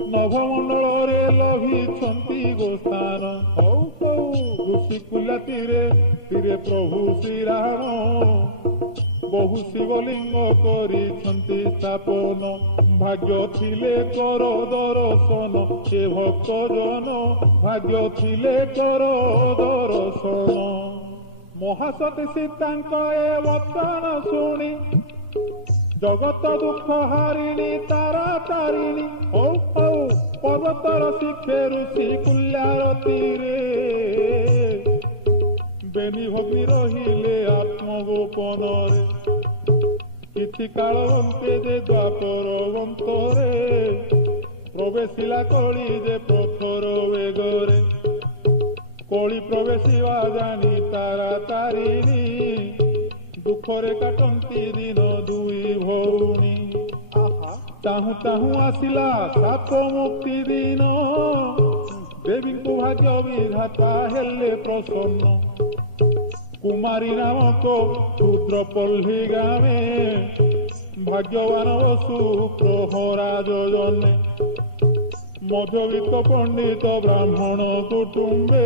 ନଭମଣ୍ଡଳରେ ଲଭିଛନ୍ତି ଗୋସ୍ଥାନ। ହଉ ହଉ ଋଷିକୁଲ୍ୟା ତୀରେ ତୀରେ ପ୍ରଭୁ ଶ୍ରୀରାମ ବହୁ ଶିବଲିଙ୍ଗ କରିଛନ୍ତି ସ୍ଥାପନ। ଭାଗ୍ୟ ଥିଲେ କର ଦର୍ଶନ ଏ ଭକ୍ତ ଜନ, ଭାଗ୍ୟ ଥିଲେ କର ଦର୍ଶନ। ମହାସତୀ ସୀତାଙ୍କ ଏ ବଚନ ଶୁଣି ଜଗତ ଦୁଃଖ ହାରିଣୀ ତାରା ତାରିଣୀ। ହଉ ହଉ ପର୍ବତର ଶିଖେ ଋଷିକୁଲ୍ୟାର ତୀରେ ବେନି ଭଗ୍ନି ରହିଲେ ଆତ୍ମଗୋପନରେ। କିଛି କାଳ ଗନ୍ତେ ଯେ ଦ୍ୱାପର ଗନ୍ତରେ ପ୍ରବେଶିଲା କଳି ଯେ ପ୍ରଖର ବେଗରେ। କଳି ପ୍ରବେଶିବା ଜାଣି ତାରା ତାରିଣୀ ଦୁଃଖରେ କାଟନ୍ତି ଦିନ ଦୁଇ ଭଉଣୀ। ଚାହୁଁ ଚାହୁଁ ଆସିଲା ସାପ ମୁକ୍ତି ଦିନ, ଦେବୀଙ୍କୁ ଭାଗ୍ୟ ବିଧାତା ହେଲେ ପ୍ରସନ୍ନ। କୁମାରୀ ନାମକ କ୍ଷୁଦ୍ର ପଲ୍ଲୀ ଗ୍ରାମେ ଭାଗ୍ୟବାନ ବସୁ ପ୍ରହରାଜ ଜନେ। ମଧ୍ୟବିତ୍ତ ପଣ୍ଡିତ ବ୍ରାହ୍ମଣ କୁଟୁମ୍ବେ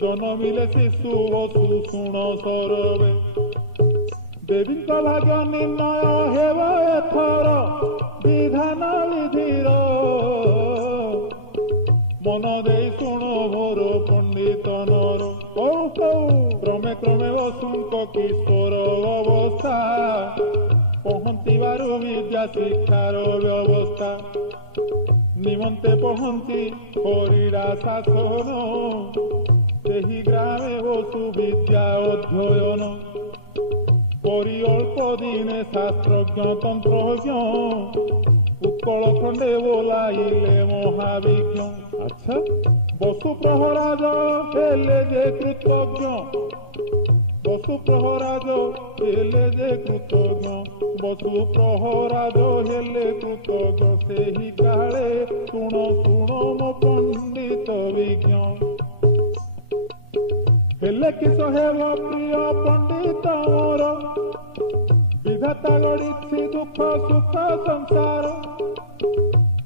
ଜନମିଲେ ଶିଶୁ ବସୁ ଶୁଣ ସରବେ। ଦେବୀଙ୍କ ଭାଗ୍ୟ ନିର୍ଣ୍ଣୟ ହେବ ଏଥର ବିଧାନ ବିଧିର, ମନ ଦେଇ ଶୁଣ ଭୋର ପଣ୍ଡିତ ନର। ହଉ ହଉ କ୍ରମେ କ୍ରମେ ବସୁଙ୍କ କିଶୋର ଅବସ୍ଥା, ପହଞ୍ଚିବାରୁ ବିଦ୍ୟା ଶିକ୍ଷାର ବ୍ୟବସ୍ଥା। ନିମନ୍ତେ ପହଞ୍ଚି କରିଡ଼ା ଶାସନ, ସେହି ଗ୍ରାମେ ବସୁ ବିଦ୍ୟା ଅଧ୍ୟୟନ। କରି ଅଳ୍ପ ଦିନେ ଶାସ୍ତ୍ରଜ୍ଞ ତନ୍ତ୍ରଜ୍ଞ, ଉତ୍କଳ ଖଣ୍ଡେ ବୋଲାଇଲେ ମହାବିଜ୍ଞ। ଆଚ୍ଛା ବସୁ ପ୍ରହରାଜ ହେଲେ ଯେ କୃତଜ୍ଞ, ବସୁ ପ୍ରହରାଜ ହେଲେ ଯେ କୃତଜ୍ଞ, ବସୁ ପ୍ରହରାଜ ହେଲେ କୃତଜ୍ଞ। ସେହି କାଳେ ଶୁଣ ଶୁଣ ମୋ ପଣ୍ଡିତ ବିଜ୍ଞ। ହେଲେ କିସ ହେବ ପ୍ରିୟ ପଣ୍ଡିତ ମୋର, ବିଧାତା ଗଢ଼ିଛି ଦୁଃଖ ସୁଖ ସଂସାର।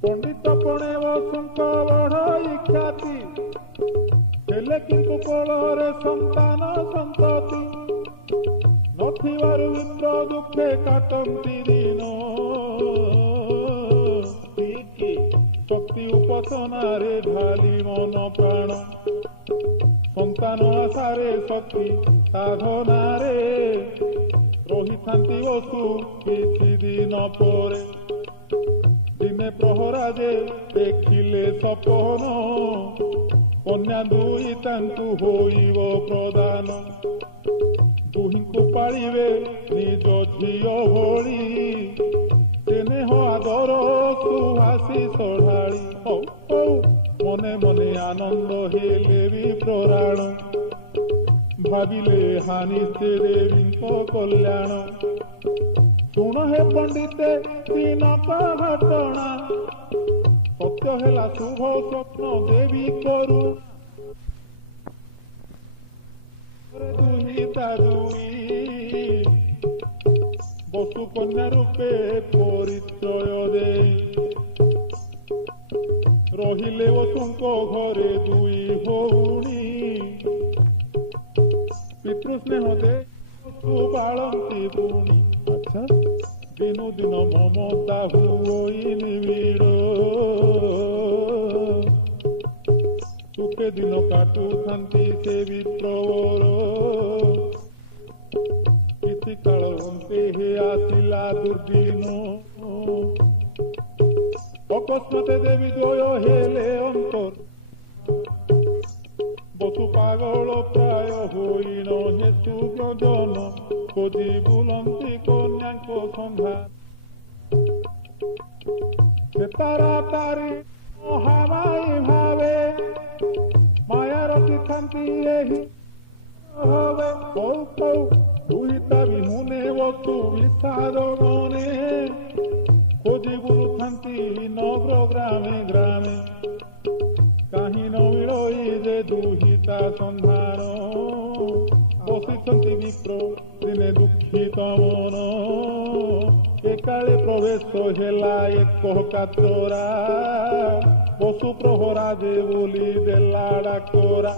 ପଣ୍ଡିତ ପଣେ ବସୁଙ୍କ ବଢ଼ଇ ଖ୍ୟାତି, ହେଲେ କିନ୍ତୁ କୋଳରେ ସନ୍ତାନ ସନ୍ତତି। ନଥିବାରୁ ଇନ୍ଦ୍ର ଦୁଃଖେ କାଟନ୍ତି ଦିନ, ଶକ୍ତି ଉପାସନାରେ ଢାଲି ମନ ପ୍ରାଣ। ସନ୍ତାନ ଆଶାରେ ଶକ୍ତି ସାଧନାରେ ରହିଥାନ୍ତି ବସୁ କିଛି ଦିନ ପରେ। ଦିନେ ପ୍ରହରାଜେ ଦେଖିଲେ ସପନ, କନ୍ୟା ଦୁଇ ତାଙ୍କୁ ହୋଇବ ପ୍ରଦାନ। ଦୁହିଁଙ୍କୁ ପାଳିବେ ନିଜ ଝିଅ ଭଳି, ସ୍ନେହ ଆଦର ସୁହାସିଷ ଢାଳି। ହଉ ହଉ ମନେ ମନେ ଆନନ୍ଦ ହେଲେ ବି ପ୍ରରାଣ, ଭାବିଲେ ହାନି ସେ ଦେବୀଙ୍କ କଲ୍ୟାଣ। ଶୁଣ ହେ ପଣ୍ଡିତେ ଦିନକ ଘଟଣା, ସତ୍ୟ ହେଲା ଶୁଭ ସ୍ୱପ୍ନ ଦେବୀ କରୁ। ଦୁହିତା ଦୁଇ ବସୁ କନ୍ୟା ରୂପେ ପରିଚୟ ଦେଇ, ରହିଲେ ବସୁଙ୍କ ଘରେ ଦୁଇ ଭଉଣୀ। ପିତୃସ୍ନେହ ଦେଇ ବସୁ ବାଳନ୍ତି ପୁଣି। ଆଚ୍ଛା ଦିନୁ ଦିନ ମମତା ହୁଏ ନିବିଡ଼, ସୁଖେ ଦିନ କାଟୁଥାନ୍ତି ସେ ବିପ୍ରବର। କିଛି କାଳ ଅନ୍ତେ ହେ ଆସିଲା ଦୁର୍ଦିନ, ଅକସ୍ମାତେ ଦେବୀ ଦ୍ୱୟ ହେଲେ ଅନ୍ତର। ବସୁ ପାଗଳ ପ୍ରାୟ ହୋଇନ ହେତୁ ଗଜନ, ଖୋଜି ବୁଲନ୍ତି କନ୍ୟାଙ୍କ ସନ୍ଧାନ। ସେ ତାରା ତାରି ମହାମାଇ ଭାବେ, ମାୟା ରଖିଥାନ୍ତି ଏହି ଭାବେ। ହଉ ହଉ ଦୁହିତା ବିହୁନେ ବସୁ ବିଷାଦ ମନେ, ଖୋଜି ବୁଲୁଥାନ୍ତି ନଗର ଗ୍ରାମେ ଗ୍ରାମେ। କାହିଁ ନ ମିଳଇ ଯେ ଦୁହିତା ସନ୍ଧାନ, ବସିଛନ୍ତି ବିପ୍ର ଦିନେ ଦୁଃଖିତ ମନ। एकाले प्रवेश हेला एक कातरा बसु प्रहरा दे बोली देला डाकरा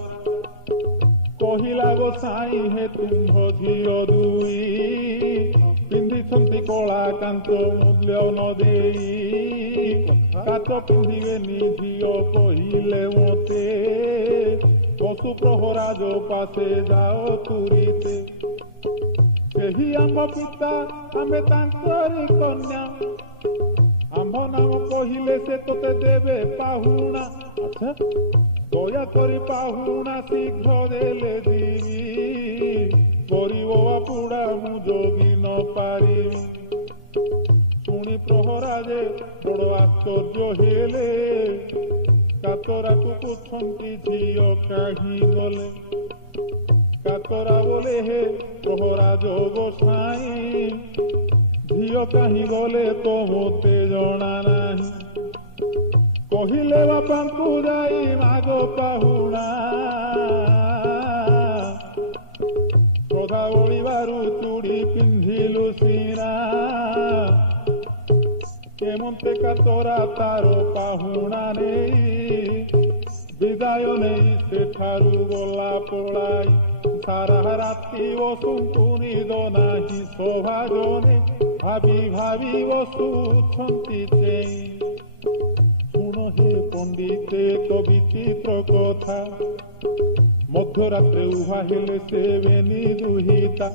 कहिला गो साई हे तुम्भ झियो दुई पिंधिछंती कला कांत मूल्य न देई काच पिंधिबेनी झियो कहिले मते बसु प्रहरा जो पासे जाओ तुरीते सेही आम पिता आमे तांकरी कन्या आम नाम कहिले से तोते देवे पाहुणा अच्छा दया करी पाहुणा शीघ्र देले दीवी गरीब बापुड़ा मु जोगी न पारि शुणी प्रहरा जे बड़ आश्चर्य हेले कातरा को पूछंती झियो काहि गले कातरा बोले हे प्रहरा जोग साई झियो कहीं गले तो मोते जना नहीं कहिले बापा को जाई मागो पाहुणा श्रद्धा बोलिबारु चूड़ी पिंधिलु सीना केमते कातरा तारो पाहुणा नहीं विदाय नहीं सेठारु गला पलाई सारा राति बसुंतु निद नाही सौभाजने भावी भावी बसुछंती चेई शुण हे पंडिते कवि चित्र कथा मध्यरात्रे उभा हेले से बेनी दुहिता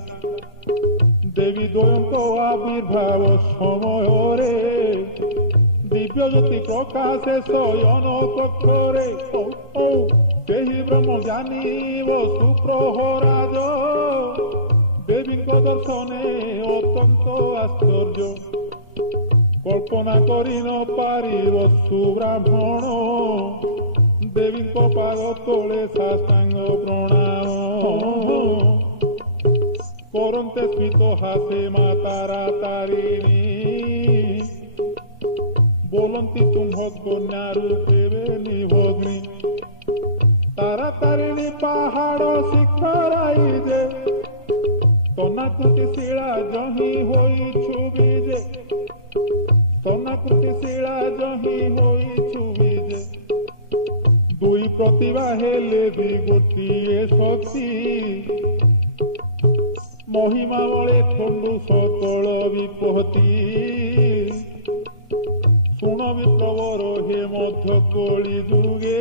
देवी द्वयंको आविर्भाव समय दिव्य ज्योति प्रकाशे शयन कक्षरे सेही ब्रह्म जानी वसु प्रहराज देवी दर्शने अत्यंत आश्चर्य कल्पना करि न पारि वसु ब्राह्मण देवी पाद तोले साष्टांग प्रणाम करते स्मित हासे मातारा तारिणी बोलती तुम्ह कन्या रूपे निभग्नि तारा तारिणी पहाड़ शिखर जे तनाकृति शिला जही होई छुबी जे तनाकृति शिला जही होई छुबी जे दुई प्रतिभा हेले दी गोटिए शक्ति महिमा बड़े ठंडु सकल विपत्ति शुण विप्रवर हे मध्य कली जुगे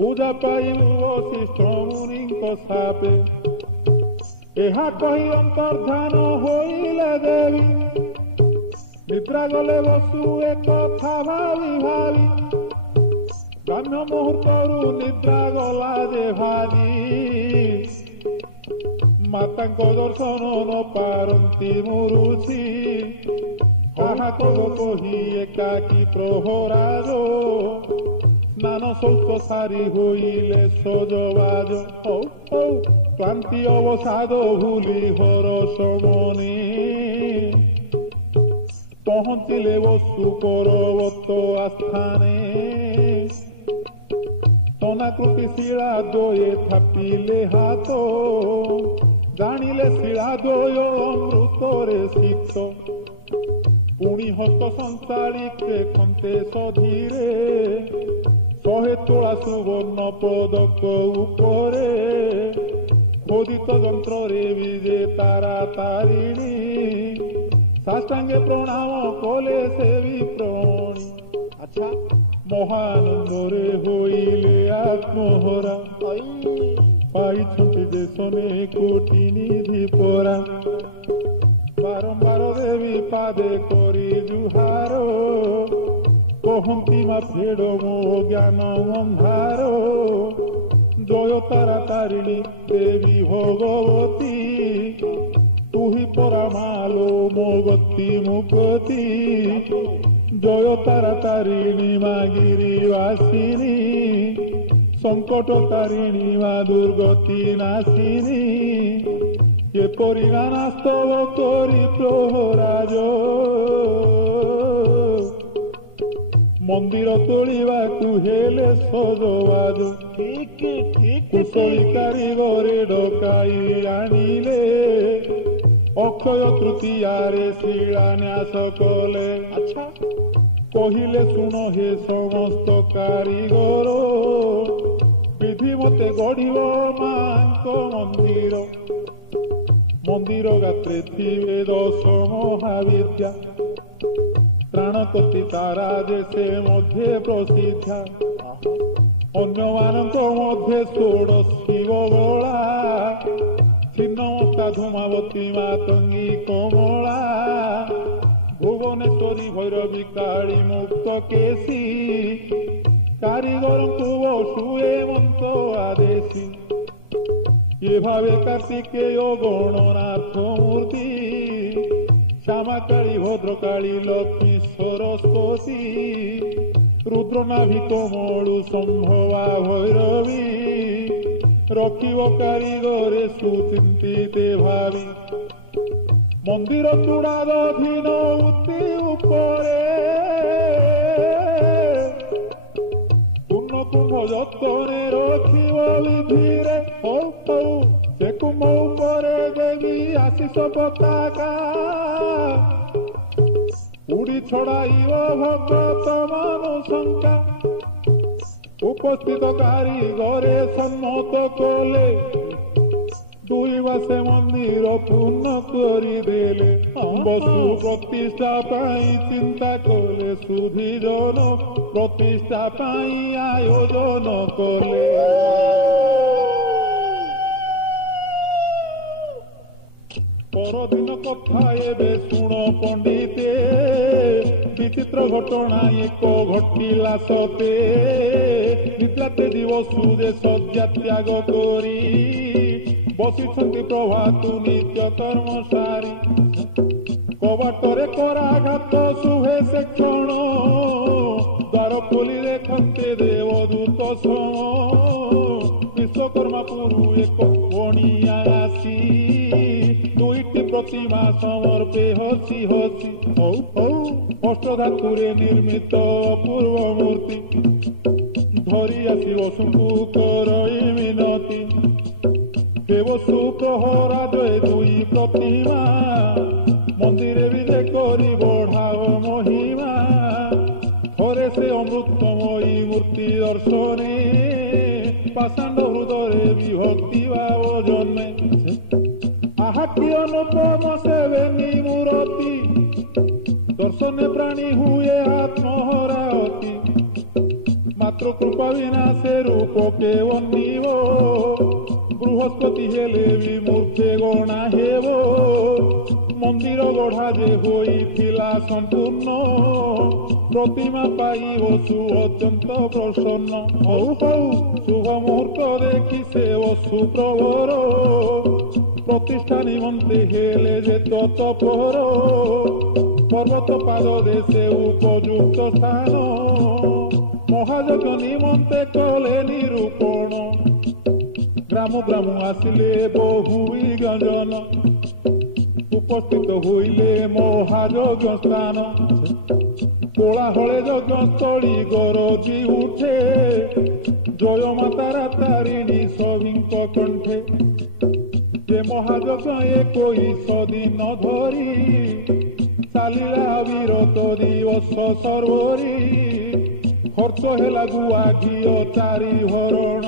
पूजा पाइबु वशिष्ठ मुनि सापे एहा कही अंतर्धान होइले देवी निद्रा गले बसु एक कथा भावी भावी ब्रह्म मुहूर्तरु निद्रा गला जे भारी माता दर्शन न पारती मुरुषि कहा कही एकाकी प्रहराज स्नान शौच सारी होइले सजबाज क्लांति अवसाद भूली हरस मने पहुँचिले वसु पर्वत आस्थाने तनाकृति शिला दोये थापिले हाथ जानिले शिला दोय अमृतरे शीत पुणी हस्त संसारिके खंते सधीरे 100 तोला सुवर्ण पदक उपरे खोदित यंत्र रे विजे तारा तारिणी साष्टांगे प्रणाम कले से विप्रणी अच्छा महानंदरे होइले आत्महरा पाइछंती देशने कोटि निधि परा बारंबार देवी पादे करी जुहार कहती मा फेड़ मो ज्ञान अंधार जय तारा तारिणी देवी भगवती तू ही परा मालो मो गति मुगति जय तारा तारिणी मा गिरिवासिनी संकट तारिणी मा दुर्गति नाशिनी ये परिणास्तव करी प्रहराज मंदिर तोलिबाकु हेले सजबाज कुशली कारीगरे डकाई आनिले ଅକ୍ଷୟ ତୃତୀୟାରେ ଶିଳାନ୍ୟାସ କଲେ। ଆଚ୍ଛା କହିଲେ ଶୁଣ ହେ ସମସ୍ତ କାରିଗର, ବିଧି ମତେ ଗଢ଼ିବ ମାଙ୍କ ମନ୍ଦିର। ମନ୍ଦିର ଗାତ୍ରେ ଥିବେ 10 ମହାବିଦ୍ୟା, ପ୍ରାଣପତି ତାରା ଦେଶେ ମଧ୍ୟେ ପ୍ରସିଦ୍ଧା। ଅନ୍ୟମାନଙ୍କ ମଧ୍ୟେ ଷୋଡ଼ ଶିବ ବଳା, ଛିନ୍ନମସ୍ତା ଧୂମାବତୀ ମାତଙ୍ଗୀ କମଳା। ଭୁବନେଶ୍ୱରୀ ଭୈରବୀ କାଳୀ ମୁକ୍ତ କେଶୀ, କାରିଗରଙ୍କୁ ବସୁଏ ମନ୍ତ ଆଦେଶୀ। ଏ ଭାବେ କାର୍ତ୍ତିକେୟ ଗଣନାଥ ମୂର୍ତ୍ତି, ଶ୍ୟାମାକାଳୀ ଭଦ୍ରକାଳୀ ଲକ୍ଷ୍ମୀ ସରସ୍ୱତୀ। ରୁଦ୍ରନାଭି କୋମଳୁ ସମ୍ଭବା ଭୈରବୀ, ରଖିବ କାରିଗରେ ସୁଚିନ୍ତିତେ ଭାବି। ମନ୍ଦିର ଚୂଡ଼ାଧୀନ ଉତି ଉପରେ, ପୂର୍ଣ୍ଣ କୁମ୍ଭ ଯତ୍ନରେ ରଖିବ ବିଧିରେ। ହଉ ହଉ ସେ କୁମ୍ଭ ଉପରେ ଦେବୀ ଆଶିଷ ପତାକା, ଉଡ଼ି ଛଡ଼ାଇବ ଭଗତ ମାନୁଶଙ୍କା। ଉପସ୍ଥିତ କାରିଗରେ ସମ୍ମତ କଲେ, 2 ମାସେ ମନ୍ଦିର ପୂର୍ଣ୍ଣ କରିଦେଲେ। ବସୁ ପ୍ରତିଷ୍ଠା ପାଇଁ ଚିନ୍ତା କଲେ, ସୁଧିଜନ ପ୍ରତିଷ୍ଠା ପାଇଁ ଆୟୋଜନ କଲେ। ପରଦିନ କଥା ଏବେ ଶୁଣ ପଣ୍ଡିତେ, ବିଚିତ୍ର ଘଟଣା ଏକ ଘଟିଲା ସତେ। ନିଦ୍ରାତେ ଦିବସୁ ଯେ ଶଯ୍ୟା ତ୍ୟାଗ କରି, ବସିଛନ୍ତି ପ୍ରଭାତୁ ନିତ୍ୟ କର୍ମ ସାରି। କବାଟରେ କରାଘାତ ଶୁଭେ ସେ କ୍ଷଣ, ଦ୍ୱାର ଖୋଲି ଦେଖନ୍ତେ ଦେବଦୂତ ସମ। ବିଶ୍ୱକର୍ମା ପୁରୁ ଏକ ବଣିଆ ଆସି, 2ଟି ପ୍ରତିମା ସମର୍ପେ ହସି ହସି। ହଉ ହଉ ଅଷ୍ଟଧାତୁରେ ନିର୍ମିତ ଅପୂର୍ବ ମୂର୍ତ୍ତି, ଧରି ଆସି ବସୁଙ୍କୁ କରଇ ମିନତି। ହେ ବସୁ ପ୍ରହରାଜ ଏ 2 ପ୍ରତିମା, ମନ୍ଦିରେ ବିଜେ କରି ବଢ଼ାଅ ମହିମା। ଥରେ ସେ ଅମୃତମୟୀ ମୂର୍ତ୍ତି ଦର୍ଶନେ, ପାଷାଣ୍ଡ ହୃଦୟରେ ବିଭକ୍ତି ଭାବ ଜନ୍ମେ। ଆହା କି ଅନୁପମ ସେବେନି ମୂରତି, ଦର୍ଶନେ ପ୍ରାଣୀ ହୁଏ ଆତ୍ମହରା ଅତି। ମାତ୍ର କୃପା ବିନା ସେ ରୂପ କେ ବନିବ, ବୃହସ୍ପତି ହେଲେ ବି ମୂର୍ତ୍ତେ ଗଣା ହେବ। ମନ୍ଦିର ଗଢ଼ା ଯେ ହୋଇଥିଲା ସମ୍ପୂର୍ଣ୍ଣ, ପ୍ରତିମା ପାଇ ବସୁ ଅତ୍ୟନ୍ତ ପ୍ରସନ୍ନ। ହଉ ହଉ ଶୁଭ ମୁହୂର୍ତ୍ତ ଦେଖି ସେ ବସୁ ପ୍ରବର, ପ୍ରତିଷ୍ଠା ନିମନ୍ତେ ହେଲେ ଯେ ତତ୍ପର। ପର୍ବତ ପାଦ ଦେଶେ ଉପଯୁକ୍ତ ସ୍ଥାନ, ମହାଯଜ୍ଞ ନିମନ୍ତେ କଲେ ନିରୂପଣ। ଗ୍ରାମ ଗ୍ରାମ ଆସିଲେ ବହୁ ବିଜ୍ଞଜନ, ଉପସ୍ଥିତ ହୋଇଲେ ମହାଯଜ୍ଞ ସ୍ଥାନ। କୋଳାହଳେ ଯଜ୍ଞସ୍ଥଳୀ ଗରଜି ଉଠେ, ଜୟ ମାତାରା ତାରିଣୀ ସଭିଙ୍କ କଣ୍ଠେ। ଯେ ମହାଯଜ୍ଞ 21 ଦିନ ଧରି, ଚାଲିଲା ବିରତ ଦିବସ ସର୍ବରି। ଖର୍ଚ୍ଚ ହେଲା ଗୁଆ ଘିଅ 4 ଭରଣ,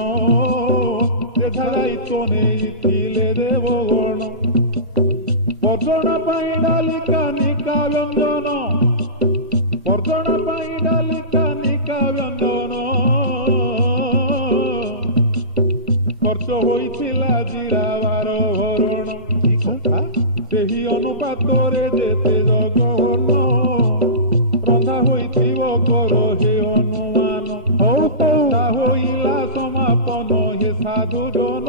ଯେଠା ଦାୟିତ୍ୱ ନେଇଥିଲେ ଦେବଗଣ। ବର୍ଜଣା ପାଇଁ ଡାଲି କାନିକା ବ୍ୟଞ୍ଜନ, ବର୍ଜଣା ପାଇଁ ଡାଲି କାନିକା ବ୍ୟଞ୍ଜନ। ଖର୍ଚ୍ଚ ହୋଇଥିଲା ଜିରା 12 ଭରଣ, ସେହି ଅନୁପାତରେ ଯେତେ ଜଗନ। ରନ୍ଧା ହୋଇଥିବ କର ହେ ଅନୁମାନ, ହଉ ହଉ ତା ହୋଇଲା ସମାପନ। ହେ ସାଧୁ ଜନ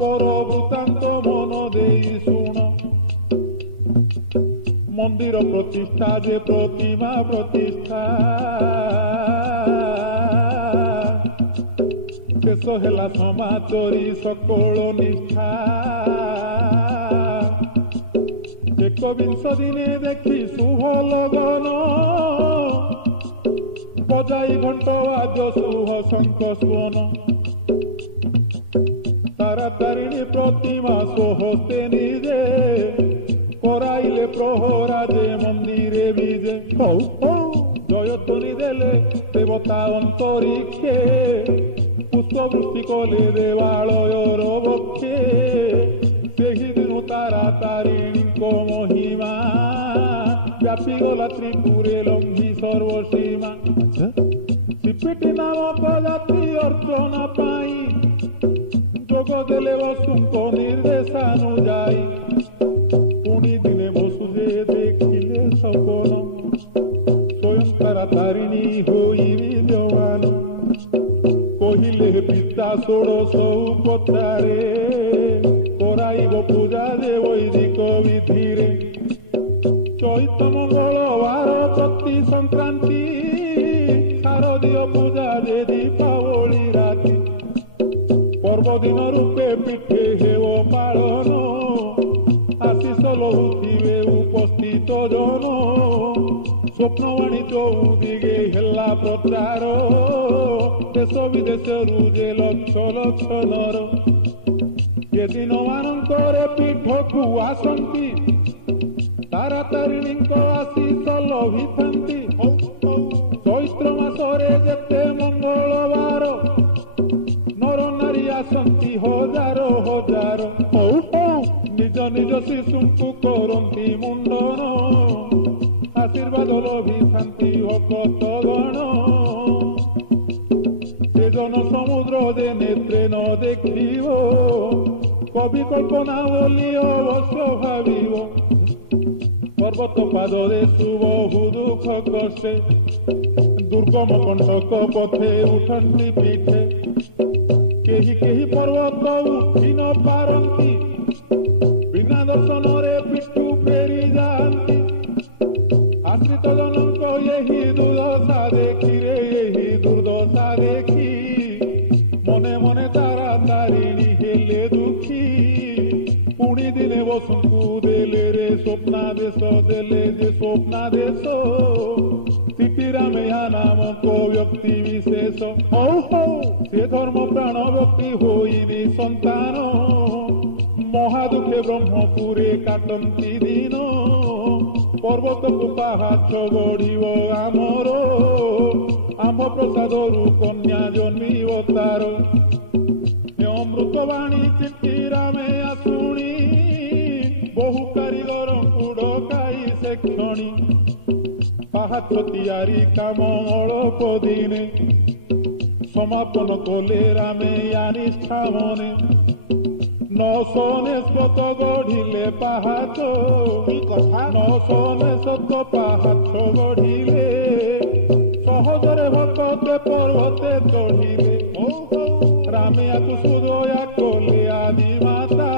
କର ବୃତ୍ତାନ୍ତ ମନ ଦେଇ ଶୁଣ। ମନ୍ଦିର ପ୍ରତିଷ୍ଠା ଯେ ପ୍ରତିମା ପ୍ରତିଷ୍ଠା, ଶେଷ ହେଲା ସମାଚରୀ ସକଳ ନିଷ୍ଠା। 21 ଦିନେ ଦେଖି ଶୁଭ ଲଗନ, ବଜାଇ ଘଣ୍ଟ ବାଜ ଶୁଭ ଶଙ୍ଖ ସ୍ୱନ। ତାରା ତାରିଣୀ ପ୍ରତିମା ସ୍ୱହସ୍ତେ ନିଜେ, କରାଇଲେ ପ୍ରହରା ଯେ ମନ୍ଦିରେ ବିଜେ ଜୟଧ୍ୱନି ଦେଲେ ଦେବତା ଅନ୍ତରିକ୍ଷେ ପୁଷ୍ପବୃଷ୍ଟି କଲେ ଦେବାଳୟର ବକ୍ଷେ ସେହିଦିନ ତାରା ତାରିଣୀଙ୍କ ମହିମା ବ୍ୟାପିଗଲା ତ୍ରିପୁରେ ଲମ୍ଘି ସର୍ବସୀମା ସିପିଟି ନାମକ ଜାତି ଅର୍ଚ୍ଚନା ପାଇଁ ଯୋଗ ଦେଲେ ବସୁଙ୍କ ନିର୍ଦ୍ଦେଶାନୁଯାୟୀ ପୁଣି ଦିନେ ବସୁ ଯେ ଦେଖିଲେ ସପନ ସ୍ୱୟଂ ତାରା ତାରିଣୀ ହୋଇ ବିଦ୍ୟମାନ କହିଲେ ପିତା ଷୋଡ଼ଶ ଉପଚାରେ କରାଇବ ପୂଜା ଯେ ବୈଦିକ ବିଧିରେ ଚୈତ୍ର ମଙ୍ଗଳବାର ପ୍ରତି ସଂକ୍ରାନ୍ତି ଶାରଦୀୟ ପୂଜା ଯେ ଦୀପାବଳି ରାତି ପର୍ବଦିନ ରୂପେ ପିଠେ ହେବ ପାଳନ ଆଶିଷ ଲହୁଥିବେ ଉପସ୍ଥିତ ଜନ ସ୍ୱପ୍ନବାଣୀ ଚଉଦିଗେ ହେଲା ପ୍ରଚାର ଦେଶ ବିଦେଶରୁ ଯେ ଲକ୍ଷ ଲକ୍ଷ ନର ସେଦିନ ମାନଙ୍କରେ ପୀଠକୁ ଆସନ୍ତି ତାରା ତାରିଣୀଙ୍କ ଆଶିଷ ଲଭିଥାନ୍ତି ଚୈତ୍ର ମାସରେ ଯେତେ ମଙ୍ଗଳବାର ନର ନାରୀ ଆସନ୍ତି ହଜାର ହଜାର ନିଜ ନିଜ ଶିଶୁଙ୍କୁ କରନ୍ତି ମୁଣ୍ଡନ ଆଶୀର୍ବାଦ ଲଭିଥାନ୍ତି ଭକ୍ତ ଗଣ ସେ ଜନ ସମୁଦ୍ର ଯେ ନେତ୍ରେ ନ ଦେଖିବ କବି କଳ୍ପନା ବୋଲି ଅବଶ୍ୟ ଭାବିବ ପର୍ବତ ପାଦରେ ସୁବହୁ ଦୁଃଖ କଷେ ଦୁର୍ଗମ କଣ୍ଟକ ପଥେ ଉଠନ୍ତି ପିଠେ କେହି କେହି ପର୍ବତ ଉଠି ନ ପାରନ୍ତି ବିନା ଦର୍ଶନରେ ପିଠୁ ଫେରି ଯାଆନ୍ତି ଆଶ୍ରିତ ଜନଙ୍କ ଏହି ଦୁର୍ଦଶା ଦେଖିରେ ଏହି ଦୁର୍ଦଶା ଦେଖି ମନେ ମନେ ତାରା ତାରିଣୀ ହେଲେ ଦୁଃଖୀ ପୁଣି ଦିନେ ବସୁଙ୍କୁ ଦେଲେ ରେ ସ୍ୱପ୍ନାଦେଶ ଦେଲେ ଯେ ସ୍ୱପ୍ନାଦେଶ ସିଟିରାମେୟା ନାମକ ବ୍ୟକ୍ତି ବିଶେଷ ସେ ଧର୍ମ ପ୍ରାଣ ବ୍ୟକ୍ତି ହୋଇନି ସନ୍ତାନ ମହାଦୁଃଖେ ବ୍ରହ୍ମପୁରେ କାଟନ୍ତି ଦିନ ପର୍ବତକୁ ପାହାଚ ଗଢିବ ଆମର ଆମ୍ବ ପ୍ରସାଦରୁ କନ୍ୟା ଜନ୍ମିବ ତାର ଅମୃତବାଣୀ ଚିଠିରାମେୟା ଶୁଣି ବହୁ କାରିଗରଙ୍କୁ ଡକାଇ ସେ କ୍ଷଣି ପାହାଚ ତିଆରି କାମ ଅଳପ ଦିନେ ସମାପନ କଲେ ରାମେୟା ନିଷ୍ଠା ମନେ 900 ଗଢିଲେ ପାହାଚ 900 ପାହାଚ ଗଢିଲେ ସହଜରେ ଭକ୍ତେ ପର୍ବତେ ଚଢିଲେ ରାମେୟାକୁ ସୁଦୟା କଲେ ଆଦି ମାତା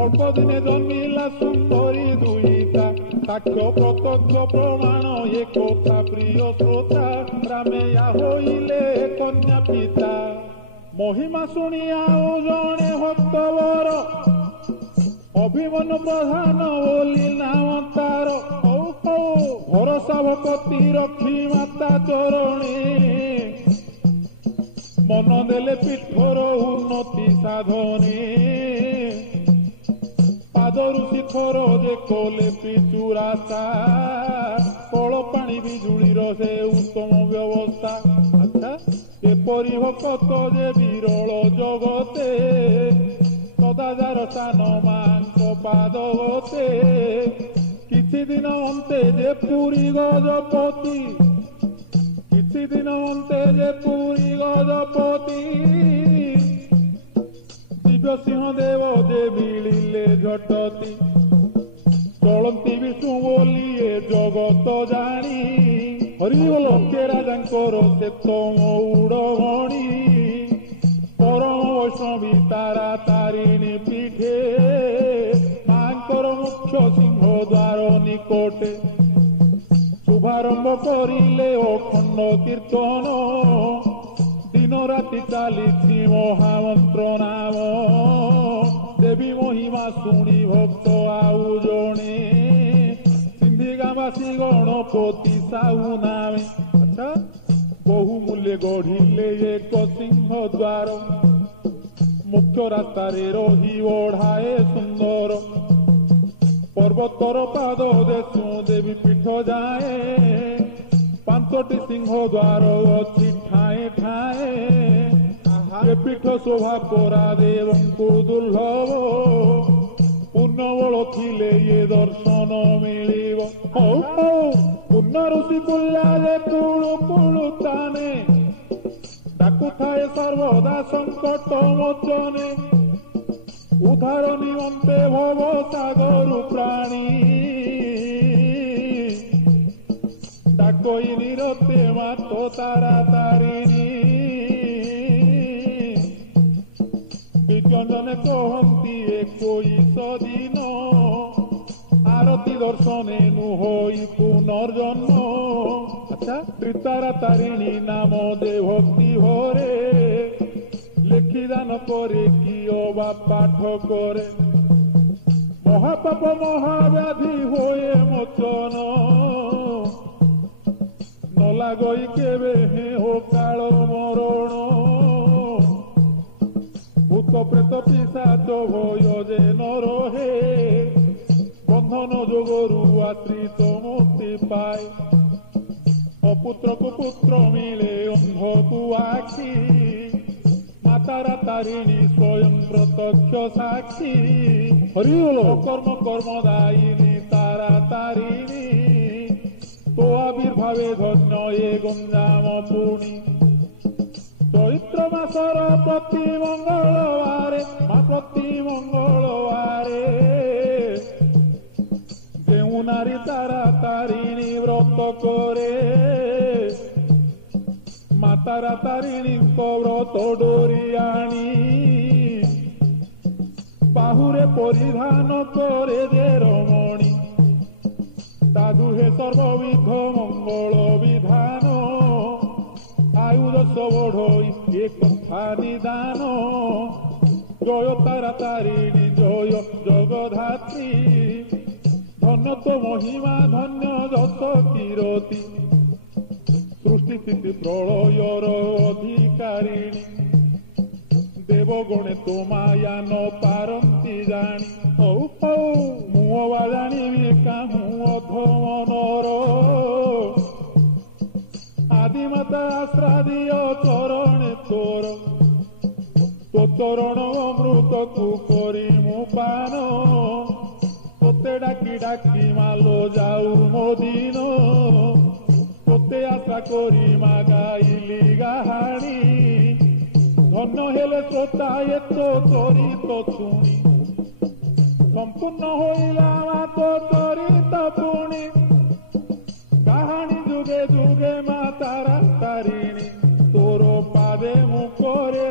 ଅଳ୍ପ ଦିନେ ଜନ୍ମିଲା ସୁନ୍ଦରୀ ଦୁଇଟା ସାକ୍ଷ୍ୟ ପ୍ରତ୍ୟକ୍ଷ ପ୍ରମାଣ ଏ କଥା ପ୍ରିୟ ଶ୍ରୋତା ରାମେୟା ହୋଇଲେ କନ୍ୟା ପିତା ମହିମା ଶୁଣି ଆଉ ଜଣେ ଭକ୍ତବର ଅଭିମନ୍ୟୁ ପ୍ରଧାନ ବୋଲି ନାମ ତାର ଭରସା ଭକ୍ତି ରଖି ମାତା ଚରଣେ ମନ ଦେଲେ ପୀଠର ଉନ୍ନତି ସାଧନେ ପାଦରୁ ଶିଖର ଯେ କଲେ ପିଚୁରାଶା କଳ ପାଣି ବିଜୁଳିର ସେ ଉତ୍ତମ ବ୍ୟବସ୍ଥା ଆଚ୍ଛା ଏପରି ଭକ୍ତ ଯେ ବିରଳ ଜଗତେ ସଦାଚାର ସ୍ଥାନ ମାଙ୍କ ପାଦଗତେ କିଛି ଦିନ ଅନ୍ତେ ଯେ ପୁରୀ ଗଜପତି କିଛି ଦିନ ଅନ୍ତେ ଯେ ପୁରୀ ଗଜପତି ଦିବ୍ୟ ସିଂହ ଦେବ ଯେ ମିଳିଲେ ଝଟତି ଚଳନ୍ତି ବିଷ୍ଣୁ ବୋଲି ଏ ଜଗତ ଜାଣି ହରିବୋଲ କେ ରାଜାଙ୍କର ସେ ତମ ଉଡ଼ଭଣି ପରମ ବୈଷ୍ଣବୀ ତାରା ତାରିଣୀ ପିଠେ ମାଙ୍କର ମୁଖ୍ୟ ସିଂହ ଦ୍ୱାର ନିକଟେ ଶୁଭାରମ୍ଭ କରିଲେ ଅଖଣ୍ଡ କୀର୍ତ୍ତନ ଦିନ ରାତି ଚାଲିଛି ମହାମନ୍ତ୍ର ନାମ ଦେବୀ ମହିମା ଶୁଣି ଭକ୍ତ ଆଉ ଜଣେ ସିନ୍ଧିଗାବାସୀ ଗଣପତି ସାହୁ ନାମେ ଆଚ୍ଛା ବହୁ ମୂଲ୍ୟ ଗଢିଲେ ଏକ ସିଂହ ଦ୍ୱାର ମୁଖ୍ୟ ରାସ୍ତାରେ ରହି ବଢାଏ ସୁନ୍ଦର पर्वतर पाद देशु देवी पीठ जाए 5टी सिंह द्वार अच्छी ठाए ठाए ए पीठ शोभा परा देव को दुर्लभ पुण्य बल थिले ये दर्शन मिलिब पुण्य ऋषि कुल्या कुलु कुलु ताने डाकु थाए सर्वदा संकट मोचने उद्धार निमंते भव सागर प्राणी डाकई निरते मातो तारा तारिणी विज्ञजने कहती 21 दिन आरती दर्शने नुहई पुनर्जन्म तारा तारिणी नाम दे भक्ति भरे लिखिदान करे किओ बा पाठ करे महापाप महाव्याधि होए मोचन न लागई केबे हे हो काल मरण भूत प्रेत पिशाच भय जे न रहे बंधन जोगरु आश्रित मुक्ति पाए अपुत्र को पुत्र मिले अंध को आखि तारा तारिणी स्वयं प्रत्यक्ष साक्षी हरिओल कर्म कर्मदायिनी तारा तारिणी तो आविर्भावे धन्य ये गंजाम पुणी चैत्र मासर प्रति मंगलवारे प्रति मंगलवारे जेउ नारी तारा तारिणी व्रत करे तारा तारिणी व्रत डोरी आनी बाहुरे परिधान करे दे रमणी दादुहे सर्वविध मंगल विधान आयुध बढ़ई एक कथा निदान जय तारा तारिणी जय जगधात्री धन्य तो महिमा धन्य जस कीरती सृष्टि स्थिति प्रलयर अधिकारिणी देवगणे तो माया न पारती जानी मुआ जानी काहू अधमनर आदिमाता आश्रादीय चरणे तोर तो चरण अमृत को करी मु पान तोते डाकी डाकी मालो जाऊ मोदिन तोते आशा करी मागाइली गाहाणी धन्य हेले श्रोता ये तो चरित शुणी संपूर्ण होइला तो चरित पुणी काहाणी जुगे जुगे मा तारा तारिणी तोर पादे मुखरे